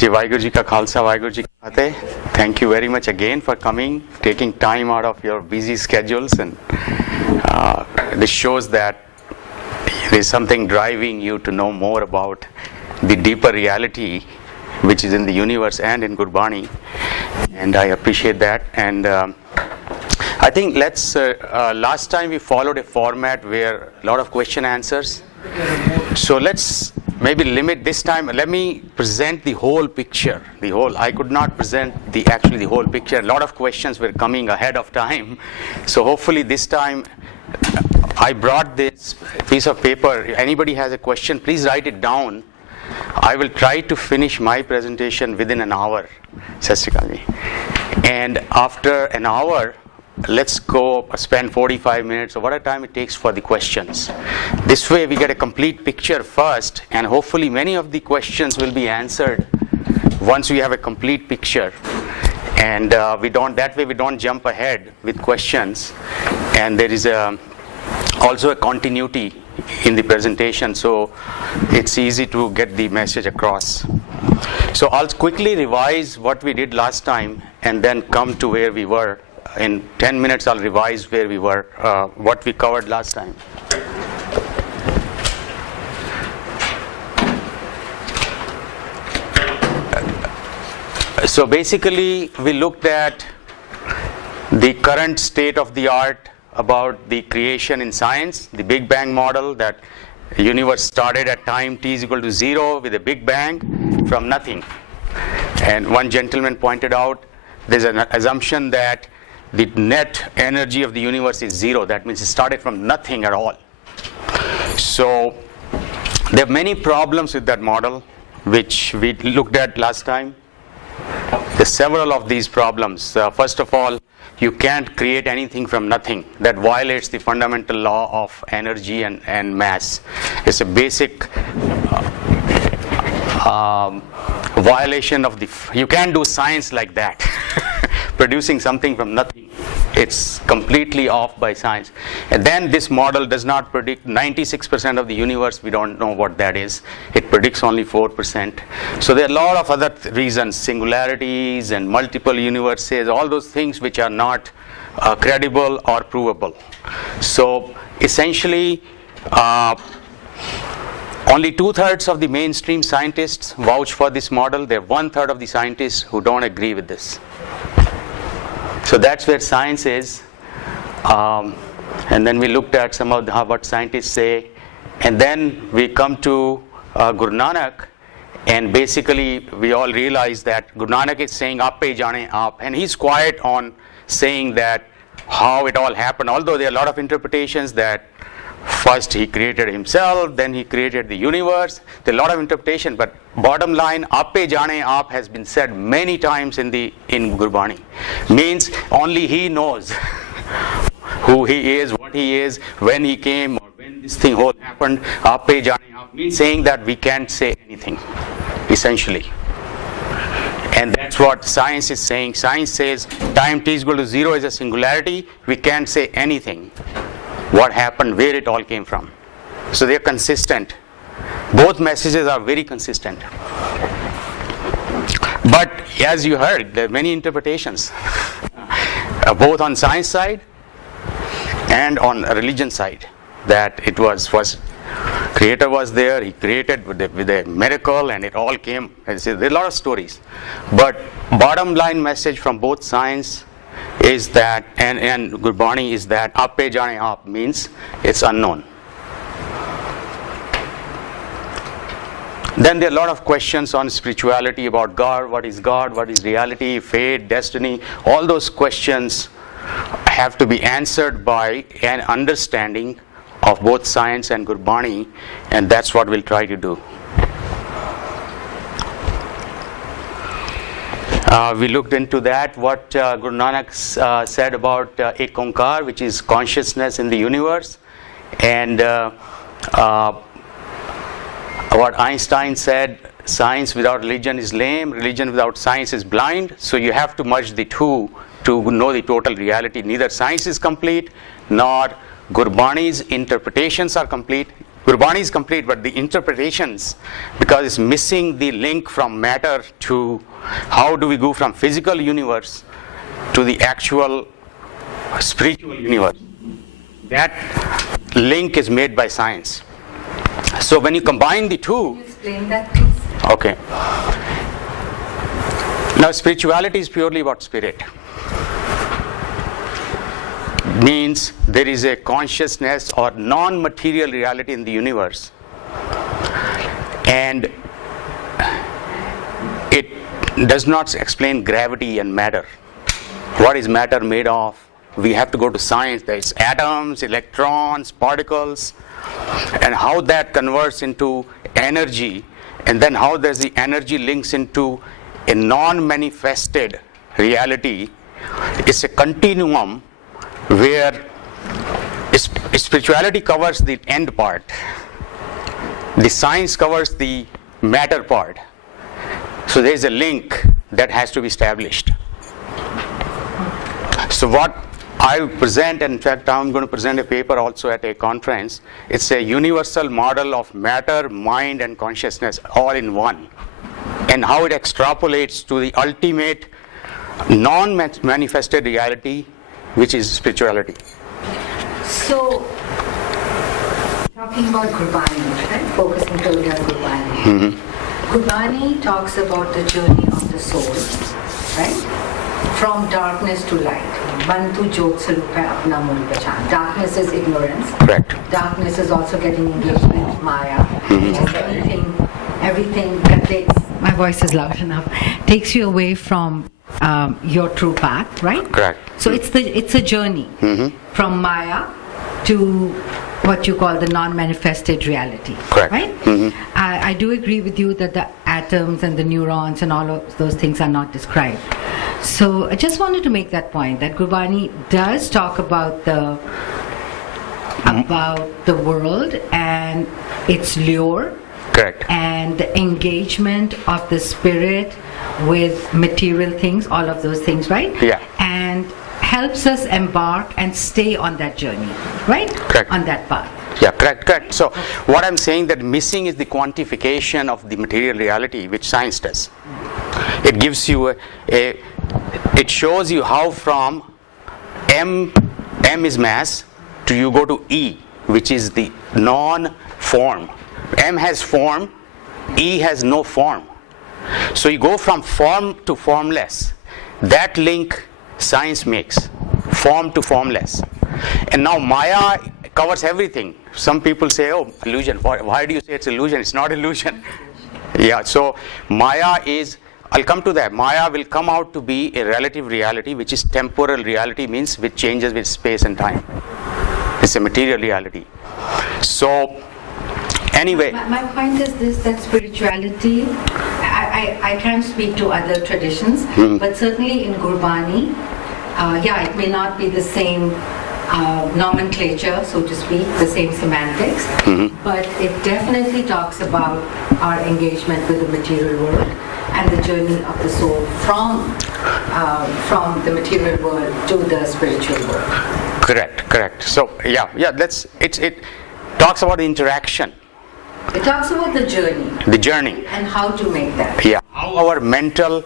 Ji Vaheguru Ji Ka Khalsa, Vaheguru Ji Ki Fateh. Thank you very much again for coming, taking time out of your busy schedules, and this shows that there is something driving you to know more about the deeper reality which is in the universe and in Gurbani, and I appreciate that. And I think last time we followed a format where a lot of question answers, so let's maybe limit this time. Let me present the whole picture. I could not present the whole picture. A lot of questions were coming ahead of time. So hopefully this time I brought this piece of paper. Anybody has a question, please write it down. I will try to finish my presentation within an hour. And after an hour, let's go spend 45 minutes or whatever time it takes for the questions. This way we get a complete picture first, and hopefully many of the questions will be answered once we have a complete picture. And that way we don't jump ahead with questions, and there is also a continuity in the presentation, so it's easy to get the message across. So I'll quickly revise what we did last time and then come to where we were. In 10 minutes I'll revise where we were, what we covered last time. So basically we looked at the current state of the art about the creation in science, the Big Bang model, that the universe started at time t is equal to 0 with a Big Bang from nothing. And one gentleman pointed out there's an assumption that the net energy of the universe is 0. That means it started from nothing at all. So there are many problems with that model, which we looked at last time. There are several of these problems. First of all, you can't create anything from nothing. That violates the fundamental law of energy and mass. It's a basic violation of you can't do science like that. Producing something from nothing. It's completely off by science. And then this model does not predict 96% of the universe. We don't know what that is. It predicts only 4%. So there are a lot of other reasons, singularities and multiple universes, all those things which are not credible or provable. So essentially, only 2/3 of the mainstream scientists vouch for this model. There are 1/3 of the scientists who don't agree with this. So that's where science is. And then we looked at some of what scientists say. And then we come to Guru Nanak, and basically we all realize that Guru Nanak is saying aap pe jaane aap, and he's quiet on saying that how it all happened, although there are a lot of interpretations that first he created himself, then he created the universe. There are a lot of interpretation, but bottom line, aap pe jaane aap has been said many times in Gurbani. Means only he knows who he is, what he is, when he came, or when this thing whole happened. Aap pe jaane aap means saying that we can't say anything, essentially. And that's what science is saying. Science says time t is equal to 0 is a singularity. We can't say anything. What happened, where it all came from. So they're consistent. Both messages are very consistent. But as you heard, there are many interpretations, both on science side and on religion side, that it was first creator was there, he created with a miracle, and it all came. There are a lot of stories. But bottom line message from both science is that, and Gurbani is that aap pe jaane aap means it's unknown. Then there are a lot of questions on spirituality, about God, what is reality, fate, destiny. All those questions have to be answered by an understanding of both science and Gurbani, and that's what we'll try to do. We looked into that, what Guru Nanak said about Ek Onkar, which is consciousness in the universe, and what Einstein said, science without religion is lame, religion without science is blind. So you have to merge the two to know the total reality. Neither science is complete, nor Gurbani's interpretations are complete. Gurbani is complete, but the interpretations, because it's missing the link from matter to how do we go from physical universe to the actual spiritual universe. That link is made by science. So when you combine the two... Can you explain that, please? Okay. Now spirituality is purely about spirit. Means there is a consciousness or non-material reality in the universe, and it does not explain gravity and matter. What is matter made of? We have to go to science. There's atoms, electrons, particles, and how that converts into energy, and then how does the energy links into a non-manifested reality. It's a continuum where spirituality covers the end part, the science covers the matter part. So there is a link that has to be established. So what I present, and in fact I'm going to present a paper also at a conference, it's a universal model of matter, mind and consciousness all in one, and how it extrapolates to the ultimate non-manifested reality, which is spirituality. So, talking about Gurbani, right? Focusing totally on Gurbani. Gurbani talks about the journey of the soul, right? From darkness to light. Bantu jot sarup hai apna mool pechan. Darkness is ignorance. Correct. Darkness is also getting engaged with Maya, which is everything that takes, my voice is loud enough, takes you away from your true path, right? Correct. So it's a journey from Maya to what you call the non-manifested reality. Correct. Right? I do agree with you that the atoms and the neurons and all of those things are not described. So I just wanted to make that point, that Gurbani does talk about the world and its lure. Correct. And the engagement of the spirit with material things, all of those things, right? Yeah. And helps us embark and stay on that journey, right? Correct. On that path. Yeah, correct. So what I'm saying that missing is the quantification of the material reality, which science does. It gives you it shows you how from M is mass to you go to E, which is the non-form. M has form, E has no form. So you go from form to formless. That link science makes, form to formless. And now Maya covers everything. Some people say, oh, illusion. Why do you say it's illusion? It's not illusion. Yeah, so Maya is, I'll come to that. Maya will come out to be a relative reality, which is temporal reality, means which changes with space and time. It's a material reality. So, anyway. My point is this, that spirituality, I can't speak to other traditions, but certainly in Gurbani, it may not be the same nomenclature, so to speak, the same semantics, but it definitely talks about our engagement with the material world and the journey of the soul from the material world to the spiritual world. Correct. So it talks about the interaction. It talks about the journey. The journey. And how to make that. Yeah. How our mental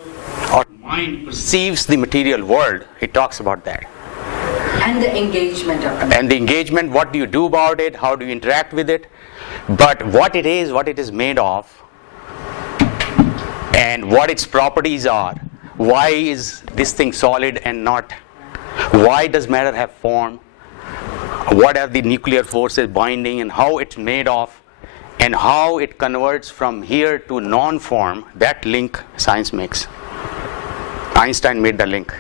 or mind perceives the material world. It talks about that. And the engagement of it. And the engagement, what do you do about it? How do you interact with it? But what it is made of, and what its properties are. Why is this thing solid and not? Why does matter have form? What are the nuclear forces binding, and how it's made of? And how it converts from here to non-form, that link science makes. Einstein made the link.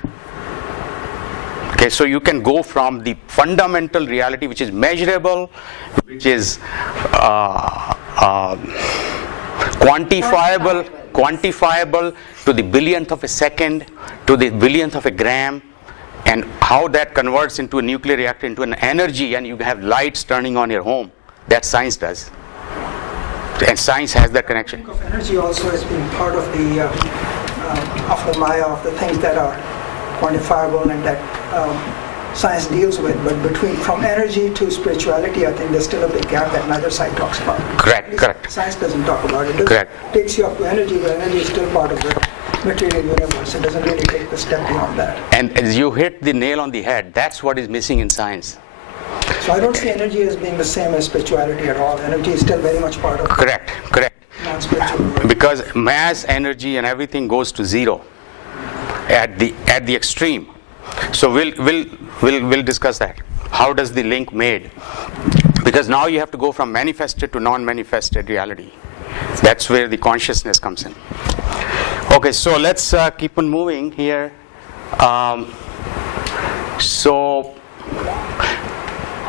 Okay, so you can go from the fundamental reality, which is measurable, which is quantifiable to the billionth of a second, to the billionth of a gram, and how that converts into a nuclear reactor into an energy, and you have lights turning on your home. That science does. And science has that connection. Think of energy also as being part of the Maya, of the things that are quantifiable and that science deals with, but from energy to spirituality, I think there's still a big gap that neither side talks about. Correct. Science doesn't talk about it. Correct. It takes you up to energy, but energy is still part of the material universe. It doesn't really take the step beyond that. And as you hit the nail on the head, that's what is missing in science. So I don't see energy as being the same as spirituality at all. Energy is still very much part of Correct. non-spiritual world. Because mass, energy, and everything goes to zero at the extreme. So we'll discuss that. How does the link made? Because now you have to go from manifested to non-manifested reality. That's where the consciousness comes in. Okay, so let's keep on moving here. So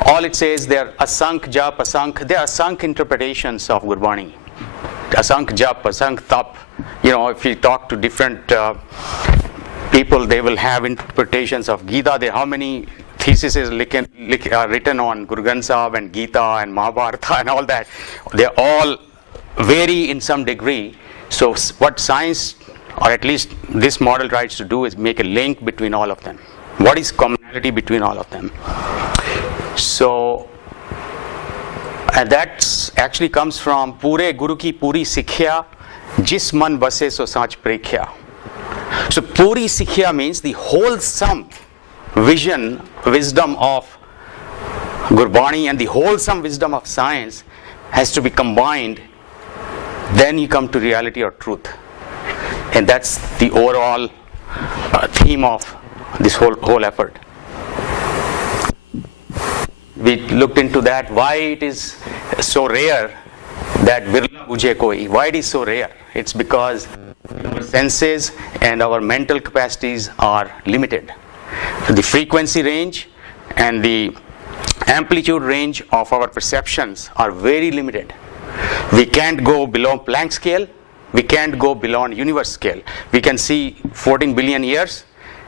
all it says there, asank jap, asank. There are asank interpretations of Gurbani. Asank jap, asank tap. If you talk to different people, they will have interpretations of Gita. There, how many theses are written on Guru Granth Sahib and Gita and Mahabharata and all that? They all vary in some degree. So what science, or at least this model, tries to do is make a link between all of them. What is commonality between all of them? So, and that actually comes from Pure Guru ki Puri Sikhya, Jis Man Base So Sach Prekhya. So Puri Sikhya means the wholesome wisdom of Gurbani and the wholesome wisdom of science has to be combined. Then you come to reality or truth. And that's the overall theme of this whole effort. We looked into that, why it is so rare that Birla Bujhe Koi. Why it is so rare? It's because our senses and our mental capacities are limited. The frequency range and the amplitude range of our perceptions are very limited. We can't go below Planck scale. We can't go beyond universe scale. We can see 14 billion years,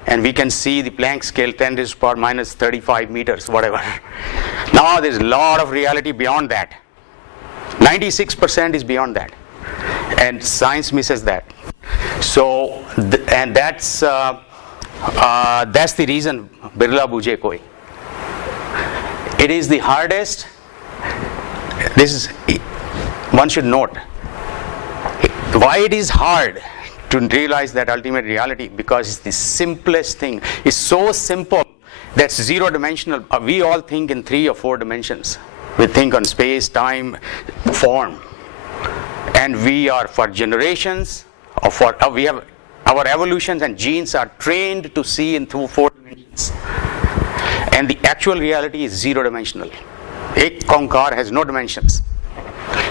and we can see the Planck scale 10 to the power minus 35 meters, whatever. Now there's a lot of reality beyond that. 96% is beyond that, and science misses that. So, and that's the reason Birla Bujhe Koi. It is the hardest. This is, one should note why it is hard to realize that ultimate reality, because it's the simplest thing. It's so simple that's zero dimensional. We all think in 3 or 4 dimensions. We think on space, time, form, and we are, for generations, or we have our evolutions and genes are trained to see in 4 dimensions, and the actual reality is 0 dimensional. Ek Kankar has no dimensions.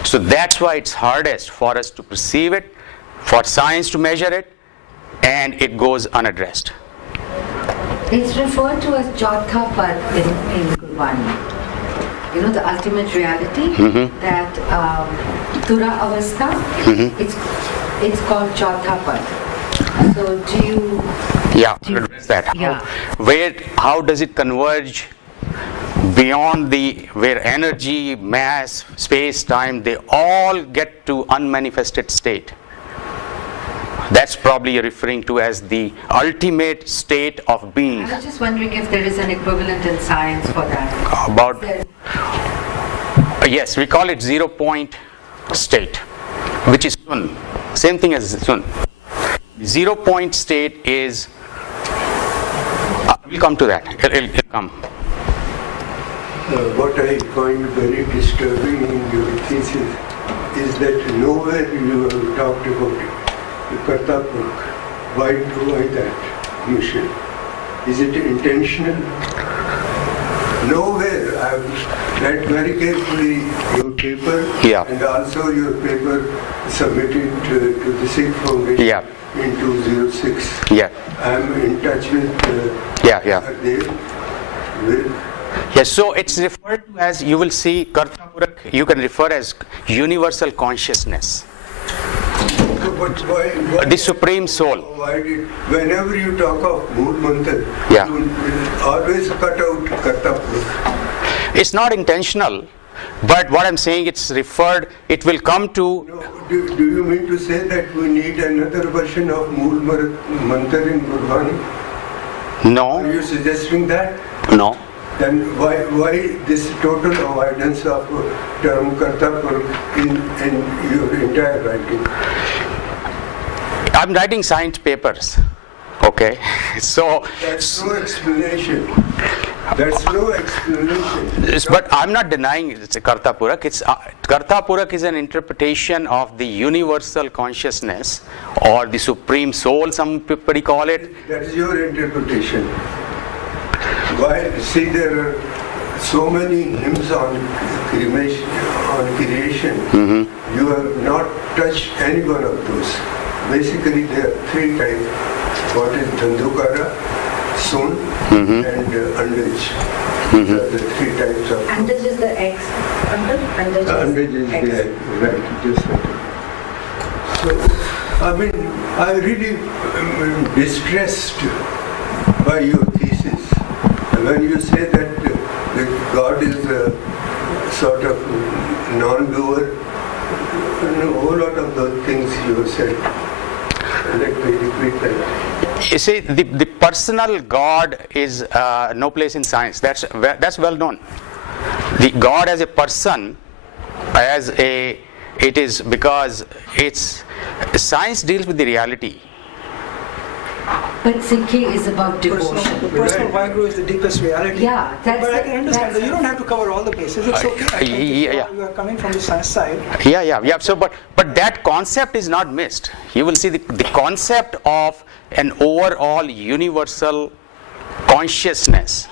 So that's why it's hardest for us to perceive it, for science to measure it, and it goes unaddressed. It's referred to as Chautha Pad in Gurbani. The ultimate reality, that Tura Avastha, it's called Chautha Pad. So do you... Yeah, address that. Yeah. How does it converge beyond where energy, mass, space, time, they all get to unmanifested state? That's probably you're referring to as the ultimate state of being. I was just wondering if there is an equivalent in science for that. About, yes, we call it 0 point state, which is Sun. Same thing as Sun. 0 point state is, we'll come to that. It'll come. What I find very disturbing in your thesis is that nowhere you have talked about the Karta Purkh. Why that mission? Is it intentional? Nowhere. I have read very carefully your paper, and also your paper submitted to the Sikh Foundation in 2006. Yeah. I'm in touch with Yes, so it's referred to as, you will see, Karta Purkh, you can refer as universal consciousness. But why The Supreme Soul. Whenever you talk of Mool Mantra, you always cut out Karta Purkh. It's not intentional, but what I'm saying, it's referred, it will come to... No, do you mean to say that we need another version of Mool Mantra in Gurbani? No. Are you suggesting that? No. Then why this total avoidance of term Karta Purukh in your entire writing? I'm writing science papers. Okay. So. That's no explanation. That's no explanation. But I'm not denying it's a Karta Purukh. Karta Purukh is an interpretation of the universal consciousness or the supreme soul, somebody call it. That is your interpretation. Why? See, there are so many hymns on creation. You have not touched any one of those. Basically, there are three types. What is Dhandukara, Sun, and Andaj. These are the three types of. Andaj is the X. Andaj is the egg, right? Just like that. So, I mean, I really am distressed by your thesis. When you say that God is a sort of non-doer, a whole lot of those things you have said. Let me repeat that. You see, the personal God is no place in science. That's well known. The God as a person, it is because science deals with the reality. But Sikhi is about devotion. The personal Vaheguru is the deepest reality. Yeah, that's but I it. can understand that you don't have to cover all the bases. It's okay. I think you are coming from the science side. Yeah. So, but that concept is not missed. You will see the concept of an overall universal consciousness,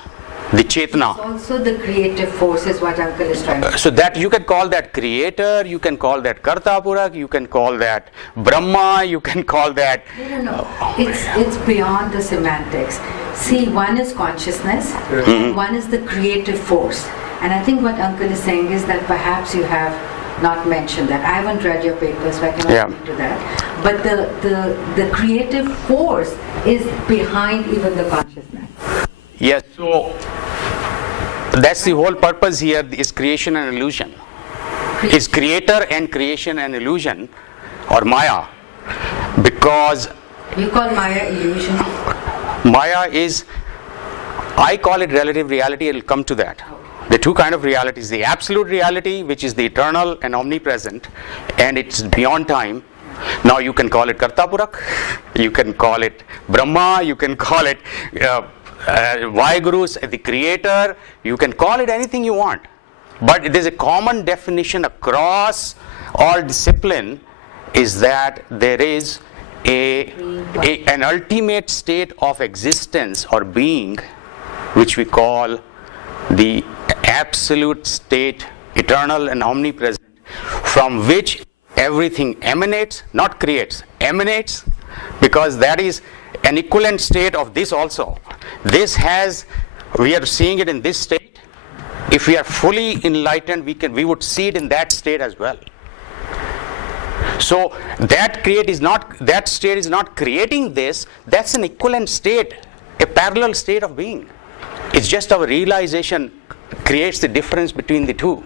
the Chetna. Also the creative force is what Uncle is trying to So that you can call that creator, you can call that Karta Purukh, you can call that Brahma, you can call that. No. It's beyond the semantics. See, one is consciousness, and one is the creative force. And I think what Uncle is saying is that perhaps you have not mentioned that. I haven't read your papers, so I cannot speak to that. But the creative force is behind even the consciousness. Yes, so that's the whole purpose here is creation and illusion. Is creator and creation and illusion or Maya, because You call Maya illusion? Maya is, I call it relative reality. I'll come to that. The two kind of realities, the absolute reality, which is the eternal and omnipresent, and it's beyond time. Now you can call it Karta Purukh, you can call it Brahma, you can call it Vaheguru, the creator, you can call it anything you want. But there's a common definition across all discipline is that there is an ultimate state of existence or being, which we call the absolute state, eternal and omnipresent, from which everything emanates, not creates, emanates, because that is an equivalent state of this also. We are seeing it in this state. If we are fully enlightened, we would see it in that state as well. So that state is not creating this, that's an equivalent state, a parallel state of being. It's just our realization creates the difference between the two.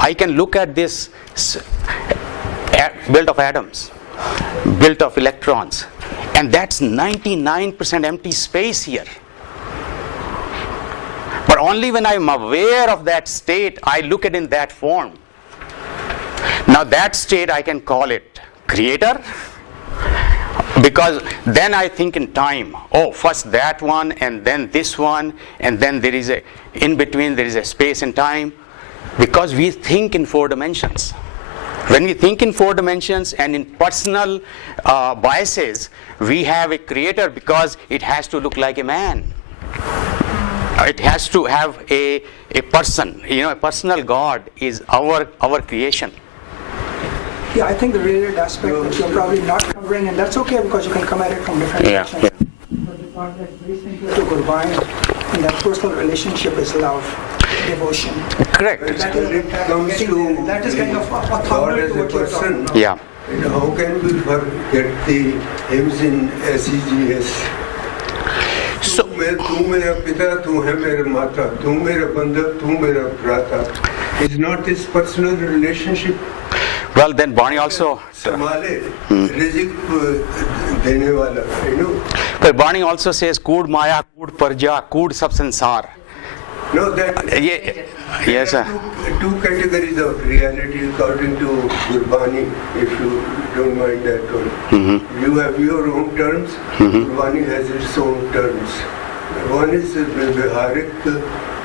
I can look at this built of atoms, built of electrons, and that's 99% empty space here. But only when I'm aware of that state, I look at it in that form. Now that state I can call it creator, because then I think in time. Oh, first that one, and then this one, and then there is in between there is a space and time, because we think in 4 dimensions. When we think in 4 dimensions and in personal biases, we have a creator because it has to look like a man. It has to have a person. A personal God is our creation. Yeah, I think the related aspect that you're probably not covering, and that's okay because you can come at it from different directions. But the part that's very similar to Gurdwara, and that personal relationship is love, devotion. Correct. That is kind of a God as a person. Yeah. How can we forget the hymns in SEGS? So, तू मेरा पिता, तू है मेरा माता, तू मेरा बंधु, तू मेरा भ्राता. Is not this personal relationship? Well, then Barney also. Samale, rizik dene wala, you know. But Barney also says, Kood Maya, Kood Parja, Kood Sab Sansar. No, that Yes, sir. two categories of reality according to Gurbani, if you don't mind that one. You have your own terms, Gurbani has its own terms. One is the Vyavharik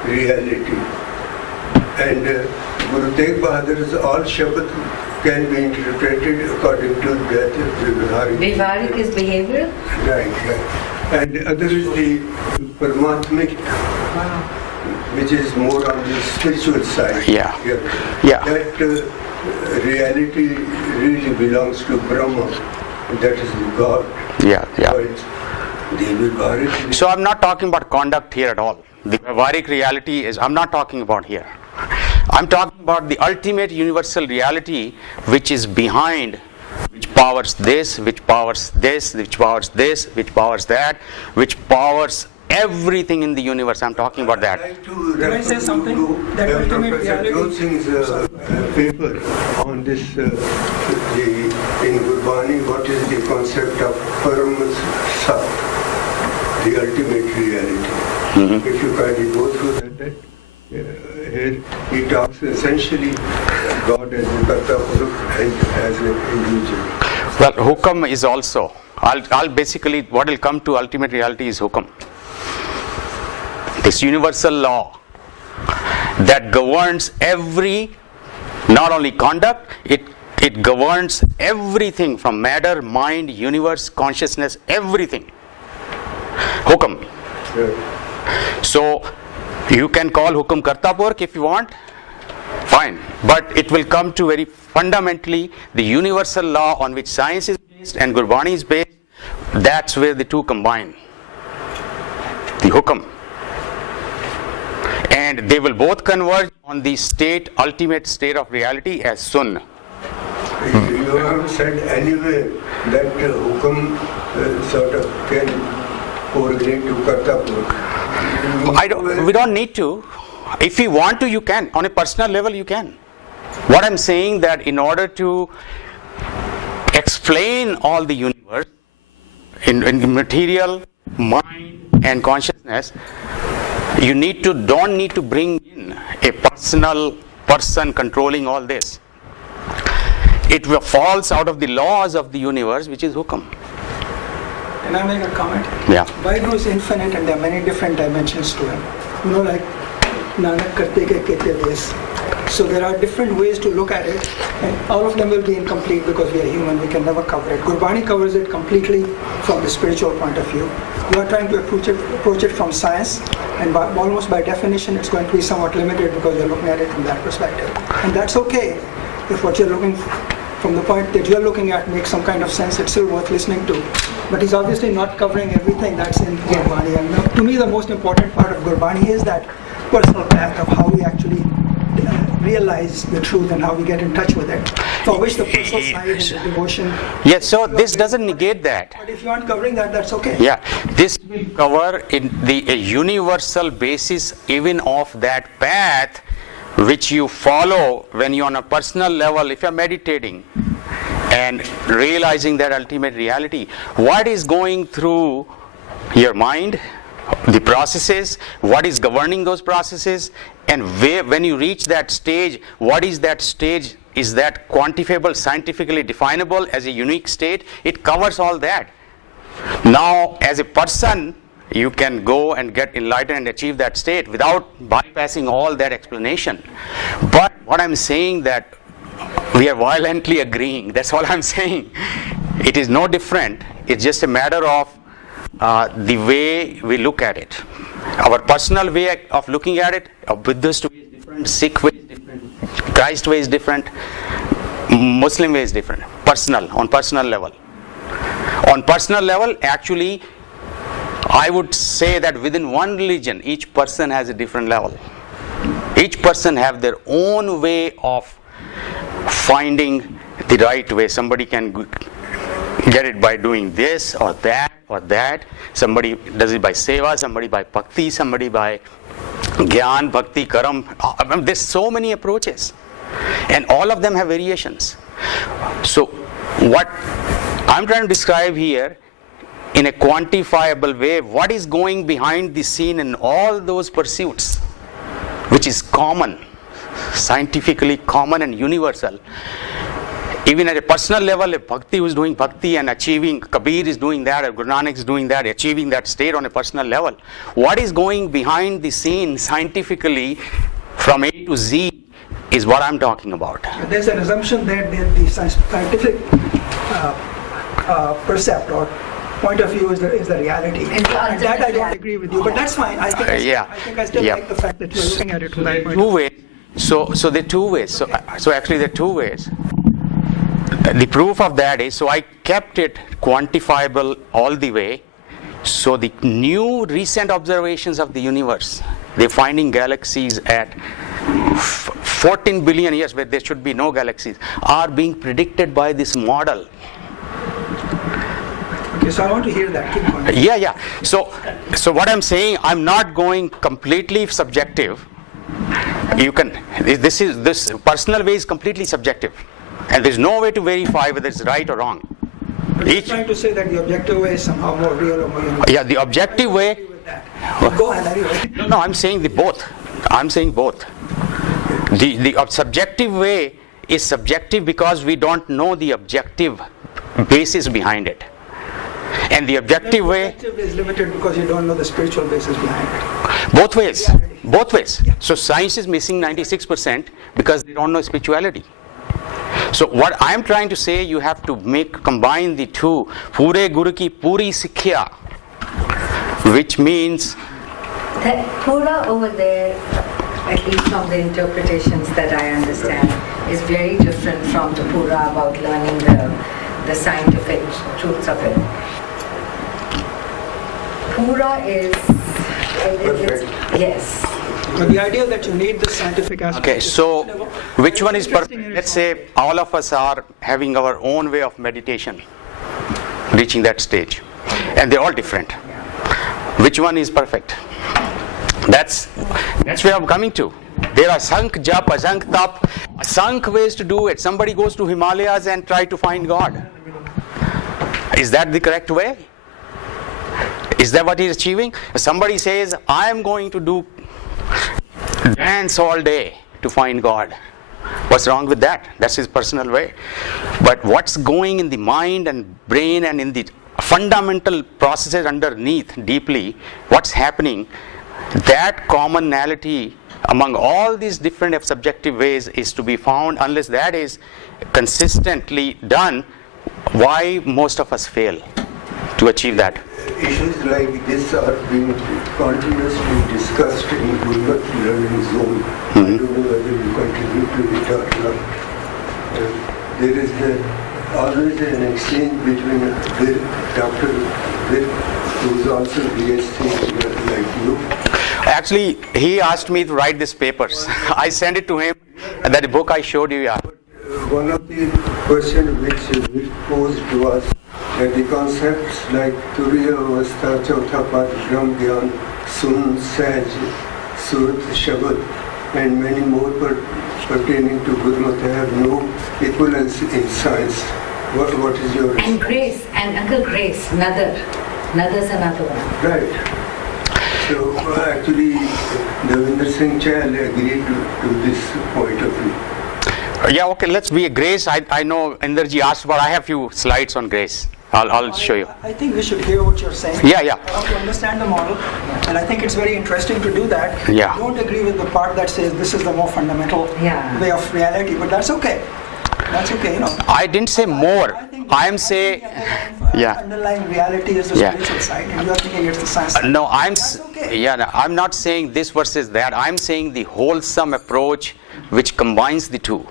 reality. And Guru Tegh Bahadur's all Shabad can be interpreted according to that Vyavharik. Vyavharik is behavioral? Right. And the other is the Paramatmik, which is more on the spiritual side. Yeah. That reality really belongs to Brahma. That is the God. Yeah. But the Vyavharik. So I'm not talking about conduct here at all. The Vyavharik reality is, I'm not talking about here. I'm talking about the ultimate universal reality which is behind, which powers this, which powers this, which powers this, which powers that, which powers everything in the universe. I'm talking about that. Can I say something? That ultimate Professor reality. Josingh's paper on this in Gurbani, what is the concept of Paramasa, the ultimate reality. If you kindly go through that, here he talks essentially God as a Karta Purukh and as an individual. Well, Hukam is also, I'll basically, what will come to ultimate reality is Hukam. This universal law that governs every, not only conduct, it governs everything from matter, mind, universe, consciousness, everything. Hukam. Right. So, you can call Hukum Karta Purukh if you want, fine. But it will come to very fundamentally the universal law on which science is based and Gurbani is based. That's where the two combine. The Hukum. And they will both converge on the state, ultimate state of reality as Sun. You have said anyway that Hukum sort of can correlate to Karta Purukh. We don't need to. If you want to, you can. On a personal level, you can. What I'm saying that in order to explain all the universe in material, mind, and consciousness, you don't need to bring in a personal person controlling all this. It falls out of the laws of the universe, which is Hukam. Can I make a comment? Yeah. Vaigu is infinite and there are many different dimensions to him. You know, like Nanak karte ke kete ways. So there are different ways to look at it, and all of them will be incomplete because we are human, we can never cover it. Gurbani covers it completely from the spiritual point of view. You are trying to approach it from science, and almost by definition it's going to be somewhat limited because you're looking at it from that perspective. And that's okay if what you're looking from the point that you're looking at makes some kind of sense, it's still worth listening to. But he's obviously not covering everything that's in Gurbani. And to me, the most important part of Gurbani is that personal path of how we actually realize the truth and how we get in touch with it. For which the personal side and the devotion. Yes, so this doesn't negate that. But if you aren't covering that, that's okay. Yeah, this will cover in a universal basis even of that path which you follow when you're on a personal level, if you're meditating and realizing that ultimate reality. What is going through your mind, the processes, what is governing those processes, and when you reach that stage, what is that stage? Is that quantifiable, scientifically definable as a unique state? It covers all that. Now, as a person, you can go and get enlightened and achieve that state without bypassing all that explanation. But what I'm saying that we are violently agreeing. That's all I'm saying. It is no different. It's just a matter of the way we look at it. Our personal way of looking at it, a Buddhist way is different, Sikh way is different, Christ way is different, Muslim way is different. On personal level. On personal level, actually, I would say that within one religion, each person has a different level. Each person have their own way of finding the right way. Somebody can get it by doing this or that or that. Somebody does it by seva, somebody by bhakti, somebody by gyan, bhakti, karam. There's so many approaches. And all of them have variations. So what I'm trying to describe here in a quantifiable way, what is going behind the scene in all those pursuits, which is common, scientifically common and universal. Even at a personal level, if Bhakti who is doing Bhakti and achieving, Kabir is doing that, or Guru Nanak is doing that, achieving that state on a personal level, what is going behind the scene scientifically from A to Z is what I'm talking about. There's an assumption that the scientific percept or point of view is the reality. And that I don't agree with you, but that's fine. I think I still like the fact that you're looking at it from that point of view. Two ways. So there are two ways. So actually there are two ways. The proof of that is, so I kept it quantifiable all the way. So the new recent observations of the universe, they're finding galaxies at 14 billion years where there should be no galaxies, are being predicted by this model. Okay, so I want to hear that. Keep going. Yeah. So what I'm saying, I'm not going completely subjective. You can, this personal way is completely subjective. And there's no way to verify whether it's right or wrong. But you're trying to say that the objective way is somehow more real or more universal. Yeah, the objective way. Go ahead anyway. No, I'm saying the both. I'm saying both. The subjective way is subjective because we don't know the objective basis behind it. And the objective way. The objective is limited because you don't know the spiritual basis behind it. Both ways. Both ways. So science is missing 96% because they don't know spirituality. So what I'm trying to say, you have to combine the two. Pure Guru ki puri Sikhya, which means That Pura over there, at least from the interpretations that I understand, is very different from the Pura about learning the scientific truths of it. Pura is, yes. But the idea that you need the scientific aspect. okay, so which one is perfect? Let's say all of us are having our own way of meditation, reaching that stage, and they're all different. Which one is perfect? That's where I'm coming to. There are Sank Jap, Asank Tap, Sank ways to do it. Somebody goes to Himalayas and try to find God. Is that the correct way? Is that what he's achieving? Somebody says, I am going to dance all day to find God. What's wrong with that? That's his personal way. But what's going in the mind and brain and in the fundamental processes underneath deeply, what's happening, that commonality among all these different subjective ways is to be found. Unless that is consistently done, why most of us fail to achieve that? Issues like this are being continuously discussed in Gurmat learning zone. I don't know whether you contribute to it or not. There is always an exchange between Dr. Vir, who is also BSc like you. Actually, he asked me to write these papers. I sent it to him, and that book I showed you. Yeah. One of the questions which posed was that the concepts like Turiya Avastha, Chautha Pad, Brahm Gyan, Sun, Saj, Surat, Shabad, and many more pertaining to Gurmat have no equivalence in science. What is your response? And grace, and Uncle Grace, Nadar's another one. Right. So actually, Devinder Singh Chahal agreed to this point of view. Yeah, okay, let's be a grace. I know Inderji asked about, I have few slides on grace. I'll show you. I think we should hear what you're saying. Yeah. I want to understand the model, and I think it's very interesting to do that. Yeah. I don't agree with the part that says this is the more fundamental way of reality, but that's okay. That's okay, you know. I didn't say more. I think I'm saying, underlying reality is the spiritual side, and you're thinking it's the science side. No, That's okay. I'm not saying this versus that. I'm saying the wholesome approach which combines the two.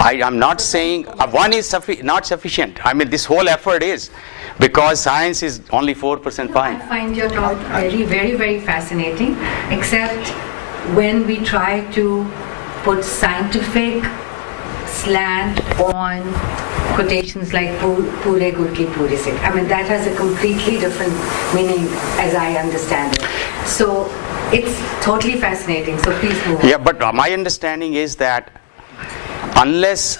I'm not saying one is not sufficient. I mean, this whole effort is because science is only 4% I fine. find your talk very, very, very fascinating, except when we try to put scientific slant on quotations like Pure Gur ki Puri Sikh. I mean, that has a completely different meaning as I understand it. So it's totally fascinating. So please move on. Yeah, but my understanding is that unless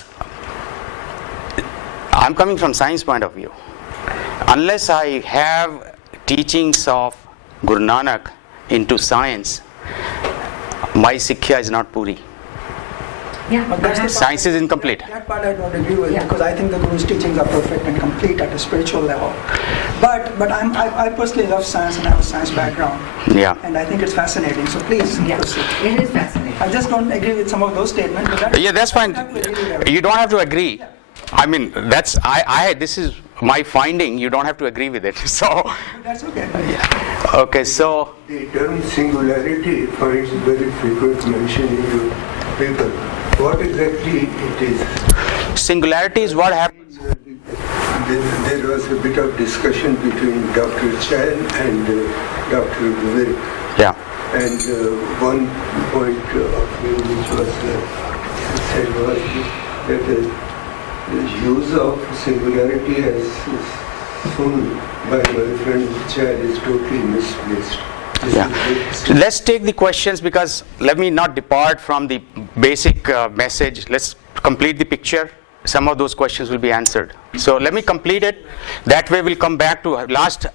I'm coming from science point of view. Unless I have teachings of Guru Nanak into science, my Sikhya is not puri. Yeah, But that's the perhaps- Science is incomplete. That part I don't agree with Yeah. because I think the Guru's teachings are perfect and complete at a spiritual level. But I personally love science and I have a science background. Yeah. And I think it's fascinating. So please Yeah, proceed. it is fascinating. I just don't agree with some of those statements. But Yeah, that's fine. You don't have to agree. I mean, this is my finding. You don't have to agree with it. So, That's okay. okay, so, The term singularity finds very frequent mention in your paper. What exactly it is? singularity is what happens. There was a bit of discussion between Dr. Chan and Dr. Vivek. Yeah. And one point of view which was said was that the use of singularity as shown by my friend Vichaar is totally misplaced. This Yeah. is So let's take the questions because let me not depart from the basic message. Let's complete the picture. Some of those questions will be answered. So let me complete it. That way we'll come back to last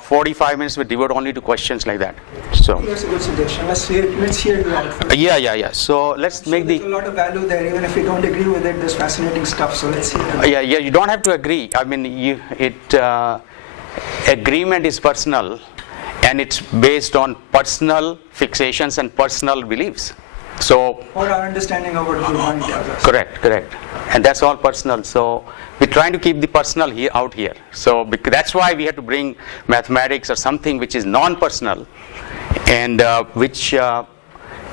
45 minutes we devote only to questions like that. So That's a good suggestion. Let's hear you out first. yeah. So let's make There's a the lot of value there, even if we don't agree with it. There's fascinating stuff. So let's see. yeah. You don't have to agree. I mean, agreement is personal, and it's based on personal fixations and personal beliefs. So Or our understanding of what Gurdwara tells us. correct, and that's all personal. So we're trying to keep the personal here out here. So that's why we have to bring mathematics or something which is non-personal, and which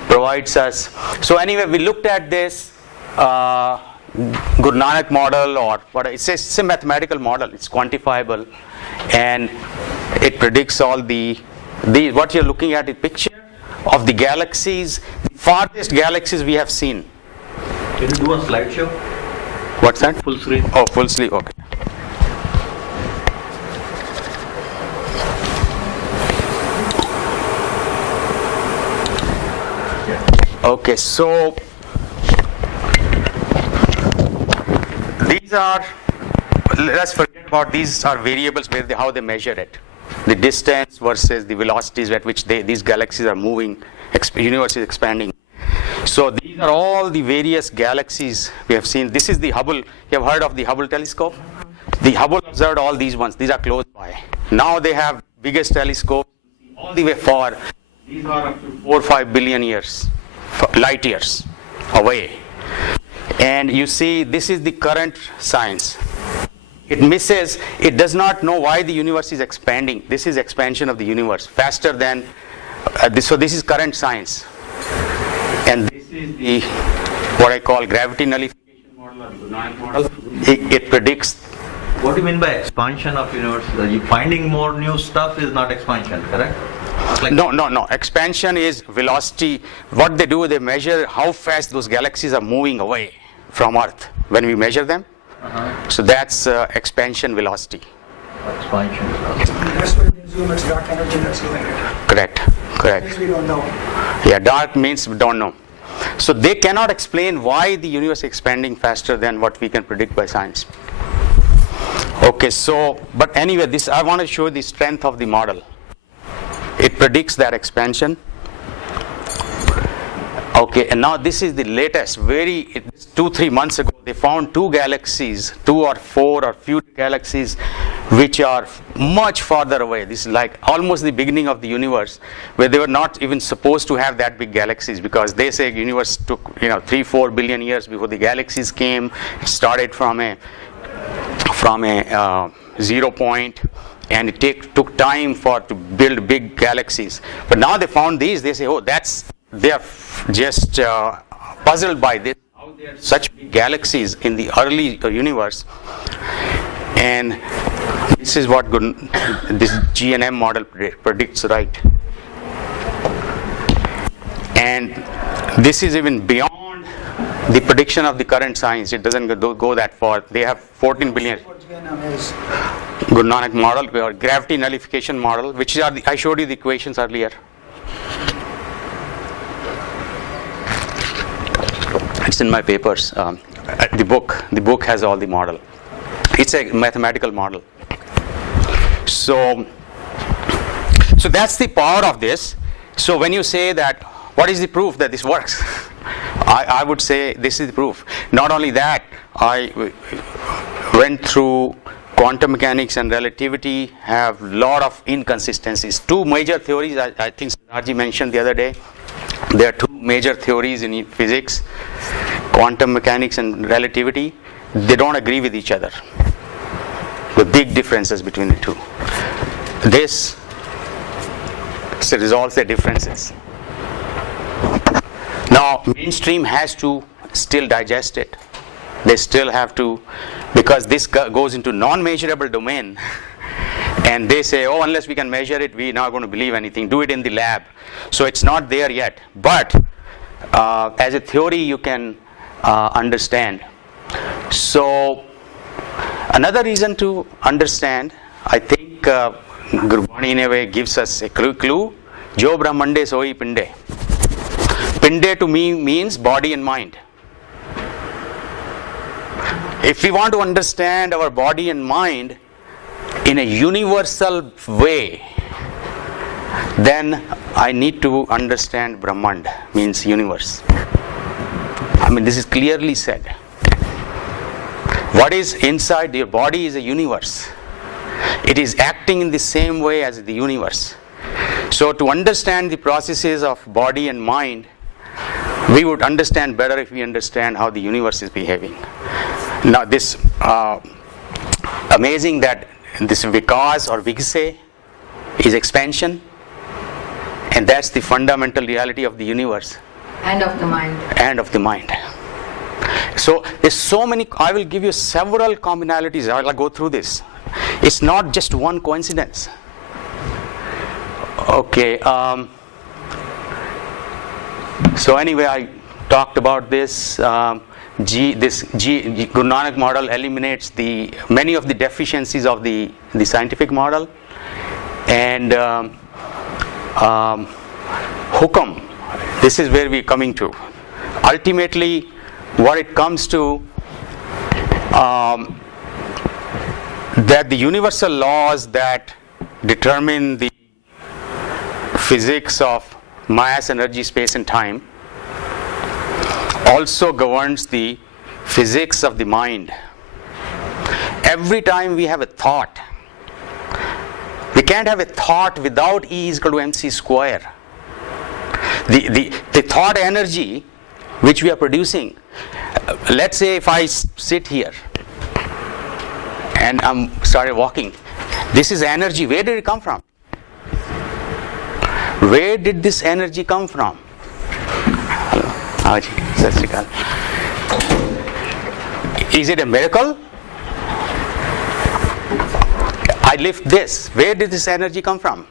provides us. So anyway, we looked at this Guru Nanak model, or what it's a mathematical model. It's quantifiable, and it predicts all the what you're looking at. A picture of the galaxies, the farthest galaxies we have seen. Can you do a slideshow? What's that? Full screen. Oh, full sleeve. Okay. Okay, so these are, let's forget about these are variables where how they measure it. The distance versus the velocities at which these galaxies are moving, universe is expanding. So these are all the various galaxies we have seen. This is the Hubble. You have heard of the Hubble telescope? The Hubble observed all these ones. These are close by. Now they have biggest telescope all the way far. These are up to 4 or 5 billion years, light years away. And you see, this is the current science. It does not know why the universe is expanding. This is expansion of the universe faster than this. So this is current science. And this is the what I call gravity nullification model or the Gurnank model. It predicts. What do you mean by expansion of universe? You finding more new stuff is not expansion, correct? Like No. Expansion is velocity. What they do, they measure how fast those galaxies are moving away from Earth when we measure them. So that's expansion velocity. expansion. That's why they assume it's dark energy that's doing it. Correct. Because we don't know. Yeah, dark means we don't know. So they cannot explain why the universe is expanding faster than what we can predict by science. Okay, so, but anyway, I want to show the strength of the model. It predicts that expansion. Okay, and now this is the latest, 2-3 months ago, they found 2 galaxies, 2 or 4 or few galaxies, which are much farther away. This is like almost the beginning of the universe, where they were not even supposed to have that big galaxies, because they say the universe took 3-4 billion years before the galaxies came. It started from a 0 point, and it took time to build big galaxies. But now they found these. They say, they are just puzzled by this. How there are such big galaxies in the early universe, and this is what this GNM model predicts, right? And this is even beyond the prediction of the current science. It doesn't go that far. They have 14 billion. What GNM is. Guru Nanak model or gravity nullification model, which are I showed you the equations earlier. It's in my papers. The book has all the model. It's a mathematical model. So that's the power of this. So when you say that, what is the proof that this works? I would say this is the proof. Not only that, I went through quantum mechanics and relativity, have lot of inconsistencies. Two major theories, I think Sarji mentioned the other day. There are two major theories in physics, quantum mechanics and relativity. They don't agree with each other. The big differences between the two. This resolves the differences. Now, mainstream has to still digest it. They still have to, because this goes into non-measurable domain, and they say, oh, unless we can measure it, we're not going to believe anything. Do it in the lab. So it's not there yet. But as a theory, you can understand. So another reason to understand, I think Gurbani in a way gives us a clue. Jo Brahmande soi pinde. Pinde to me means body and mind. If we want to understand our body and mind in a universal way, then I need to understand Brahmand, means universe. I mean, this is clearly said. What is inside your body is a universe. It is acting in the same way as the universe. So to understand the processes of body and mind, we would understand better if we understand how the universe is behaving. Now this amazing that this vikas or vigse is expansion, and that's the fundamental reality of the universe. And of the mind. And of the mind. So there's so many, I will give you several commonalities. I'll go through this. It's not just one coincidence. Okay. So anyway, I talked about this. Guru Nanak model eliminates many of the deficiencies of the scientific model, and hukam. This is where we're coming to. Ultimately, what it comes to, that the universal laws that determine the physics of mass, energy, space and time also governs the physics of the mind. Every time we have a thought, we can't have a thought without E is equal to mc square. The thought energy which we are producing, let's say if I sit here and I'm started walking, this is energy. Where did it come from? Where did this energy come from? Hello, Sat Sri Akal. Is it a miracle? I lift this. Where did this energy come from?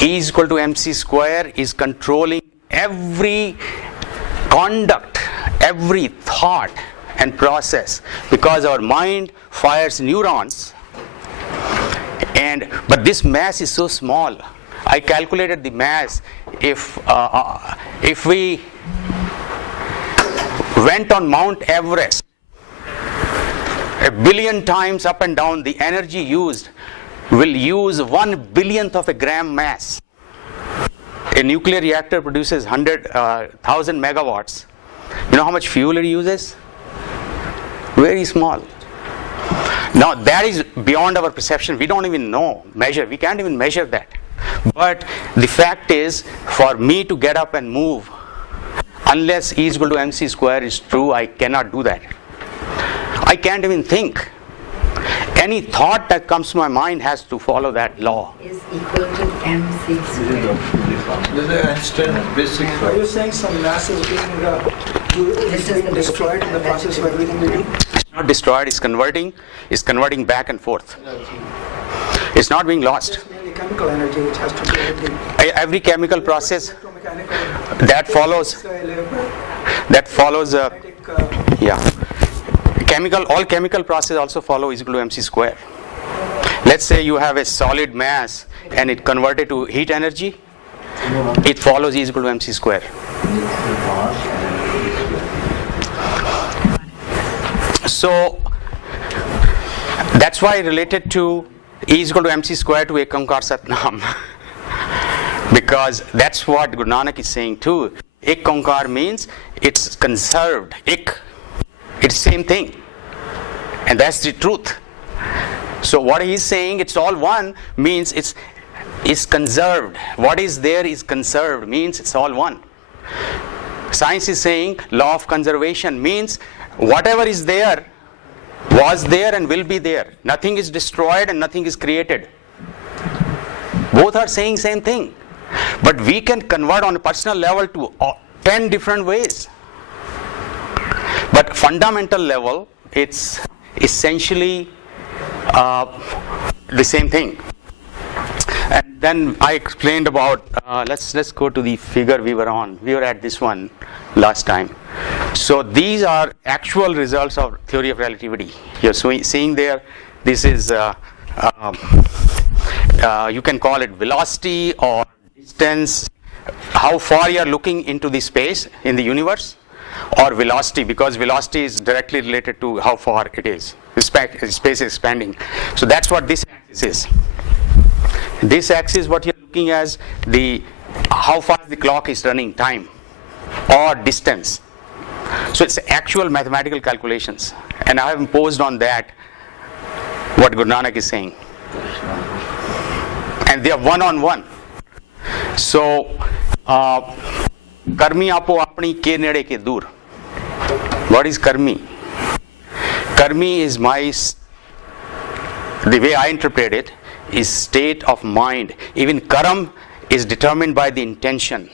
E is equal to mc square is controlling every conduct, every thought and process, because our mind fires neurons, but this mass is so small. I calculated the mass. If we went on Mount Everest 1 billion times up and down, the energy used will use 1/1000th of a gram mass. A nuclear reactor produces 100,000 megawatts. You know how much fuel it uses? Very small. Now that is beyond our perception. We don't even measure. We can't even measure that. But the fact is, for me to get up and move, unless E is equal to mc square is true, I cannot do that. I can't even think. Any thought that comes to my mind has to follow that law. Is equal to mc square. This is Einstein basic. Are you saying some mass is being destroyed in the process of everything we do? It's not destroyed, it's converting back and forth. It's not being lost. It's mainly chemical energy which has to do everything. Every chemical process Electromechanical, that follows all chemical process also follow is equal to mc square. Let's say you have a solid mass and it converted to heat energy, it follows E is equal to mc square. So That's why related to E is equal to MC square to Ek Onkar Satnam. Because that's what Guru Nanak is saying too. Ek Onkar means it's conserved. Ek, it's same thing. And that's the truth. So what he is saying, it's all one, means it's conserved. What is there is conserved, means it's all one. Science is saying law of conservation means whatever is there was there and will be there. Nothing is destroyed and nothing is created. Both are saying same thing. But we can convert on a personal level to 10 different ways. But fundamental level, it's essentially the same thing. And then I explained about, let's go to the figure we were on. We were at this one last time. So these are actual results of theory of relativity. You're seeing there, this is, you can call it velocity or distance, how far you are looking into the space in the universe, or velocity, because velocity is directly related to how far it is. The space is expanding. So that's what this axis is. This axis, what you're looking as the how fast the clock is running, time or distance. So it's actual mathematical calculations, and I have imposed on that what Guru Nanak is saying, and they are one-on-one. So karmi apo apni ke nede ke dur. What is karmi? Karmi is the way I interpret it, is state of mind. Even karam is determined by the intention.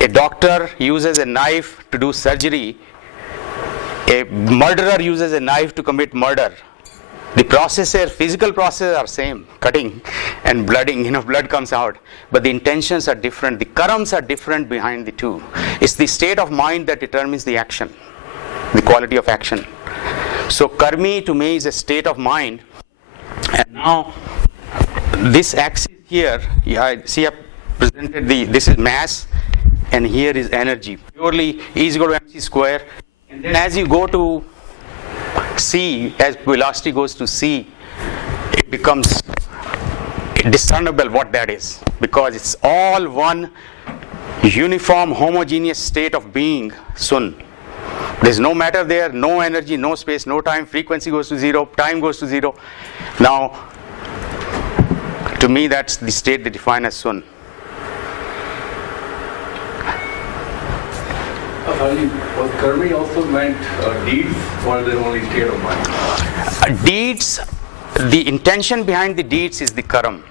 A doctor uses a knife to do surgery. A murderer uses a knife to commit murder. The processes, physical processes are same, cutting and blooding, blood comes out. But the intentions are different. The karams are different behind the two. It's the state of mind that determines the action, the quality of action. So karmi to me is a state of mind. And now this axis here, see I presented this is mass and here is energy. Purely E is equal to mc square. And then as you go to C, as velocity goes to C, it becomes discernible what that is, because it's all one uniform homogeneous state of being, sun. There's no matter there, no energy, no space, no time, frequency goes to zero, time goes to zero. Now, to me that's the state they define as sun. Was karmi also meant deeds, or the only state of mind? Deeds, the intention behind the deeds is the karam.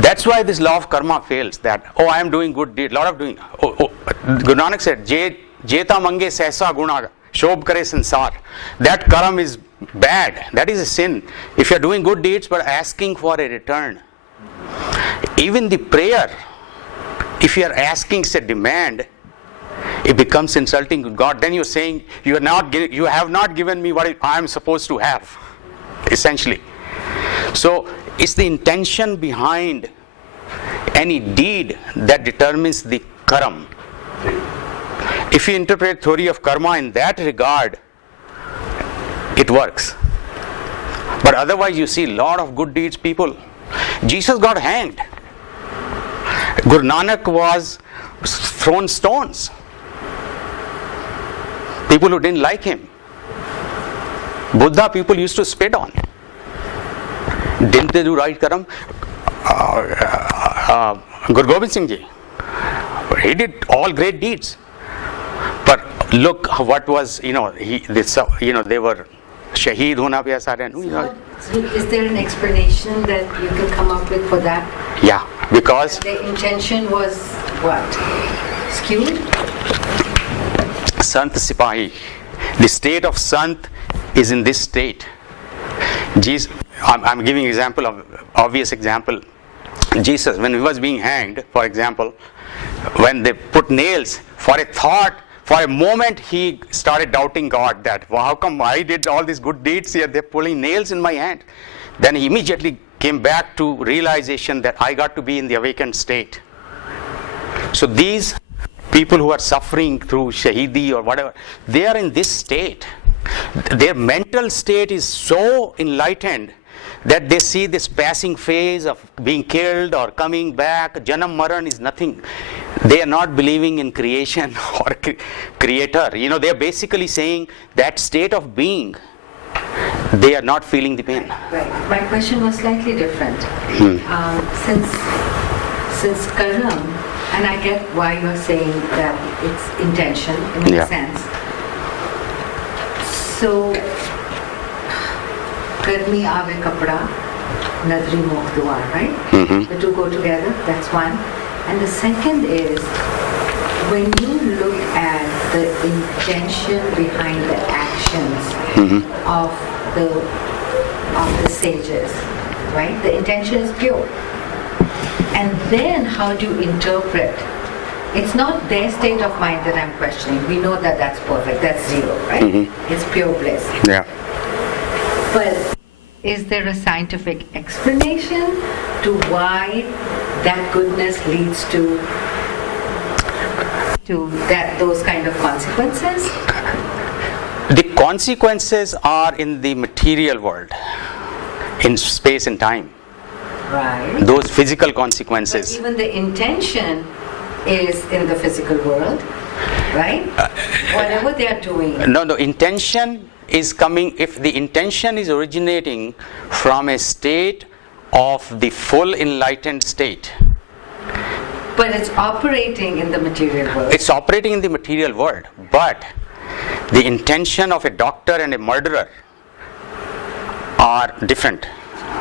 That's why this law of karma fails, that, I am doing good deed, lot of doing. Guru Nanak said, Jeta mange sehsa guna, shob kare sansar. That karam is bad, that is a sin. If you are doing good deeds but asking for a return, even the prayer, if you are asking, say, demand, it becomes insulting to God. Then you're saying, you have not given me what I am supposed to have, essentially. So it's the intention behind any deed that determines the karam. If you interpret theory of karma in that regard, it works. But otherwise you see a lot of good deeds people. Jesus got hanged. Guru Nanak was thrown stones. People who didn't like him. Buddha people used to spit on. Didn't they do right karam? Guru Gobind Singh Ji, he did all great deeds. But look what was, they were shaheed hona pe sare. So is there an explanation that you can come up with for that? Yeah, because The intention was what? Skewed? Sant Sipahi, the state of Sant is in this state. Jesus, I'm giving example of obvious example. Jesus, when he was being hanged, for example, when they put nails, for a thought, for a moment he started doubting God, that, well, how come I did all these good deeds here, they're pulling nails in my hand. Then he immediately came back to realization that I got to be in the awakened state. So these people who are suffering through shahidi or whatever, they are in this state. Their mental state is so enlightened that they see this passing phase of being killed or coming back. Janam Maran is nothing. They are not believing in creation or creator. They are basically saying that state of being, they are not feeling the pain. Right. My question was slightly different. Since Karam, and I get why you're saying that it's intention, it makes sense. So, Karmi aave kapda, nadri mokh dua, right? The two go together, that's one. And the second is, when you look at the intention behind the actions of the sages, right? The intention is pure. And then how do you interpret? It's not their state of mind that I'm questioning. We know that that's perfect, that's zero, right? It's pure bliss. Yeah. But is there a scientific explanation to why that goodness leads to those kind of consequences? The consequences are in the material world, in space and time. Right. Those physical But consequences. even the intention is in the physical world, right? Whatever they are doing. No, intention is coming, if the intention is originating from a state of the full enlightened state. But it's operating in the material world. It's operating in the material world, but the intention of a doctor and a murderer are different.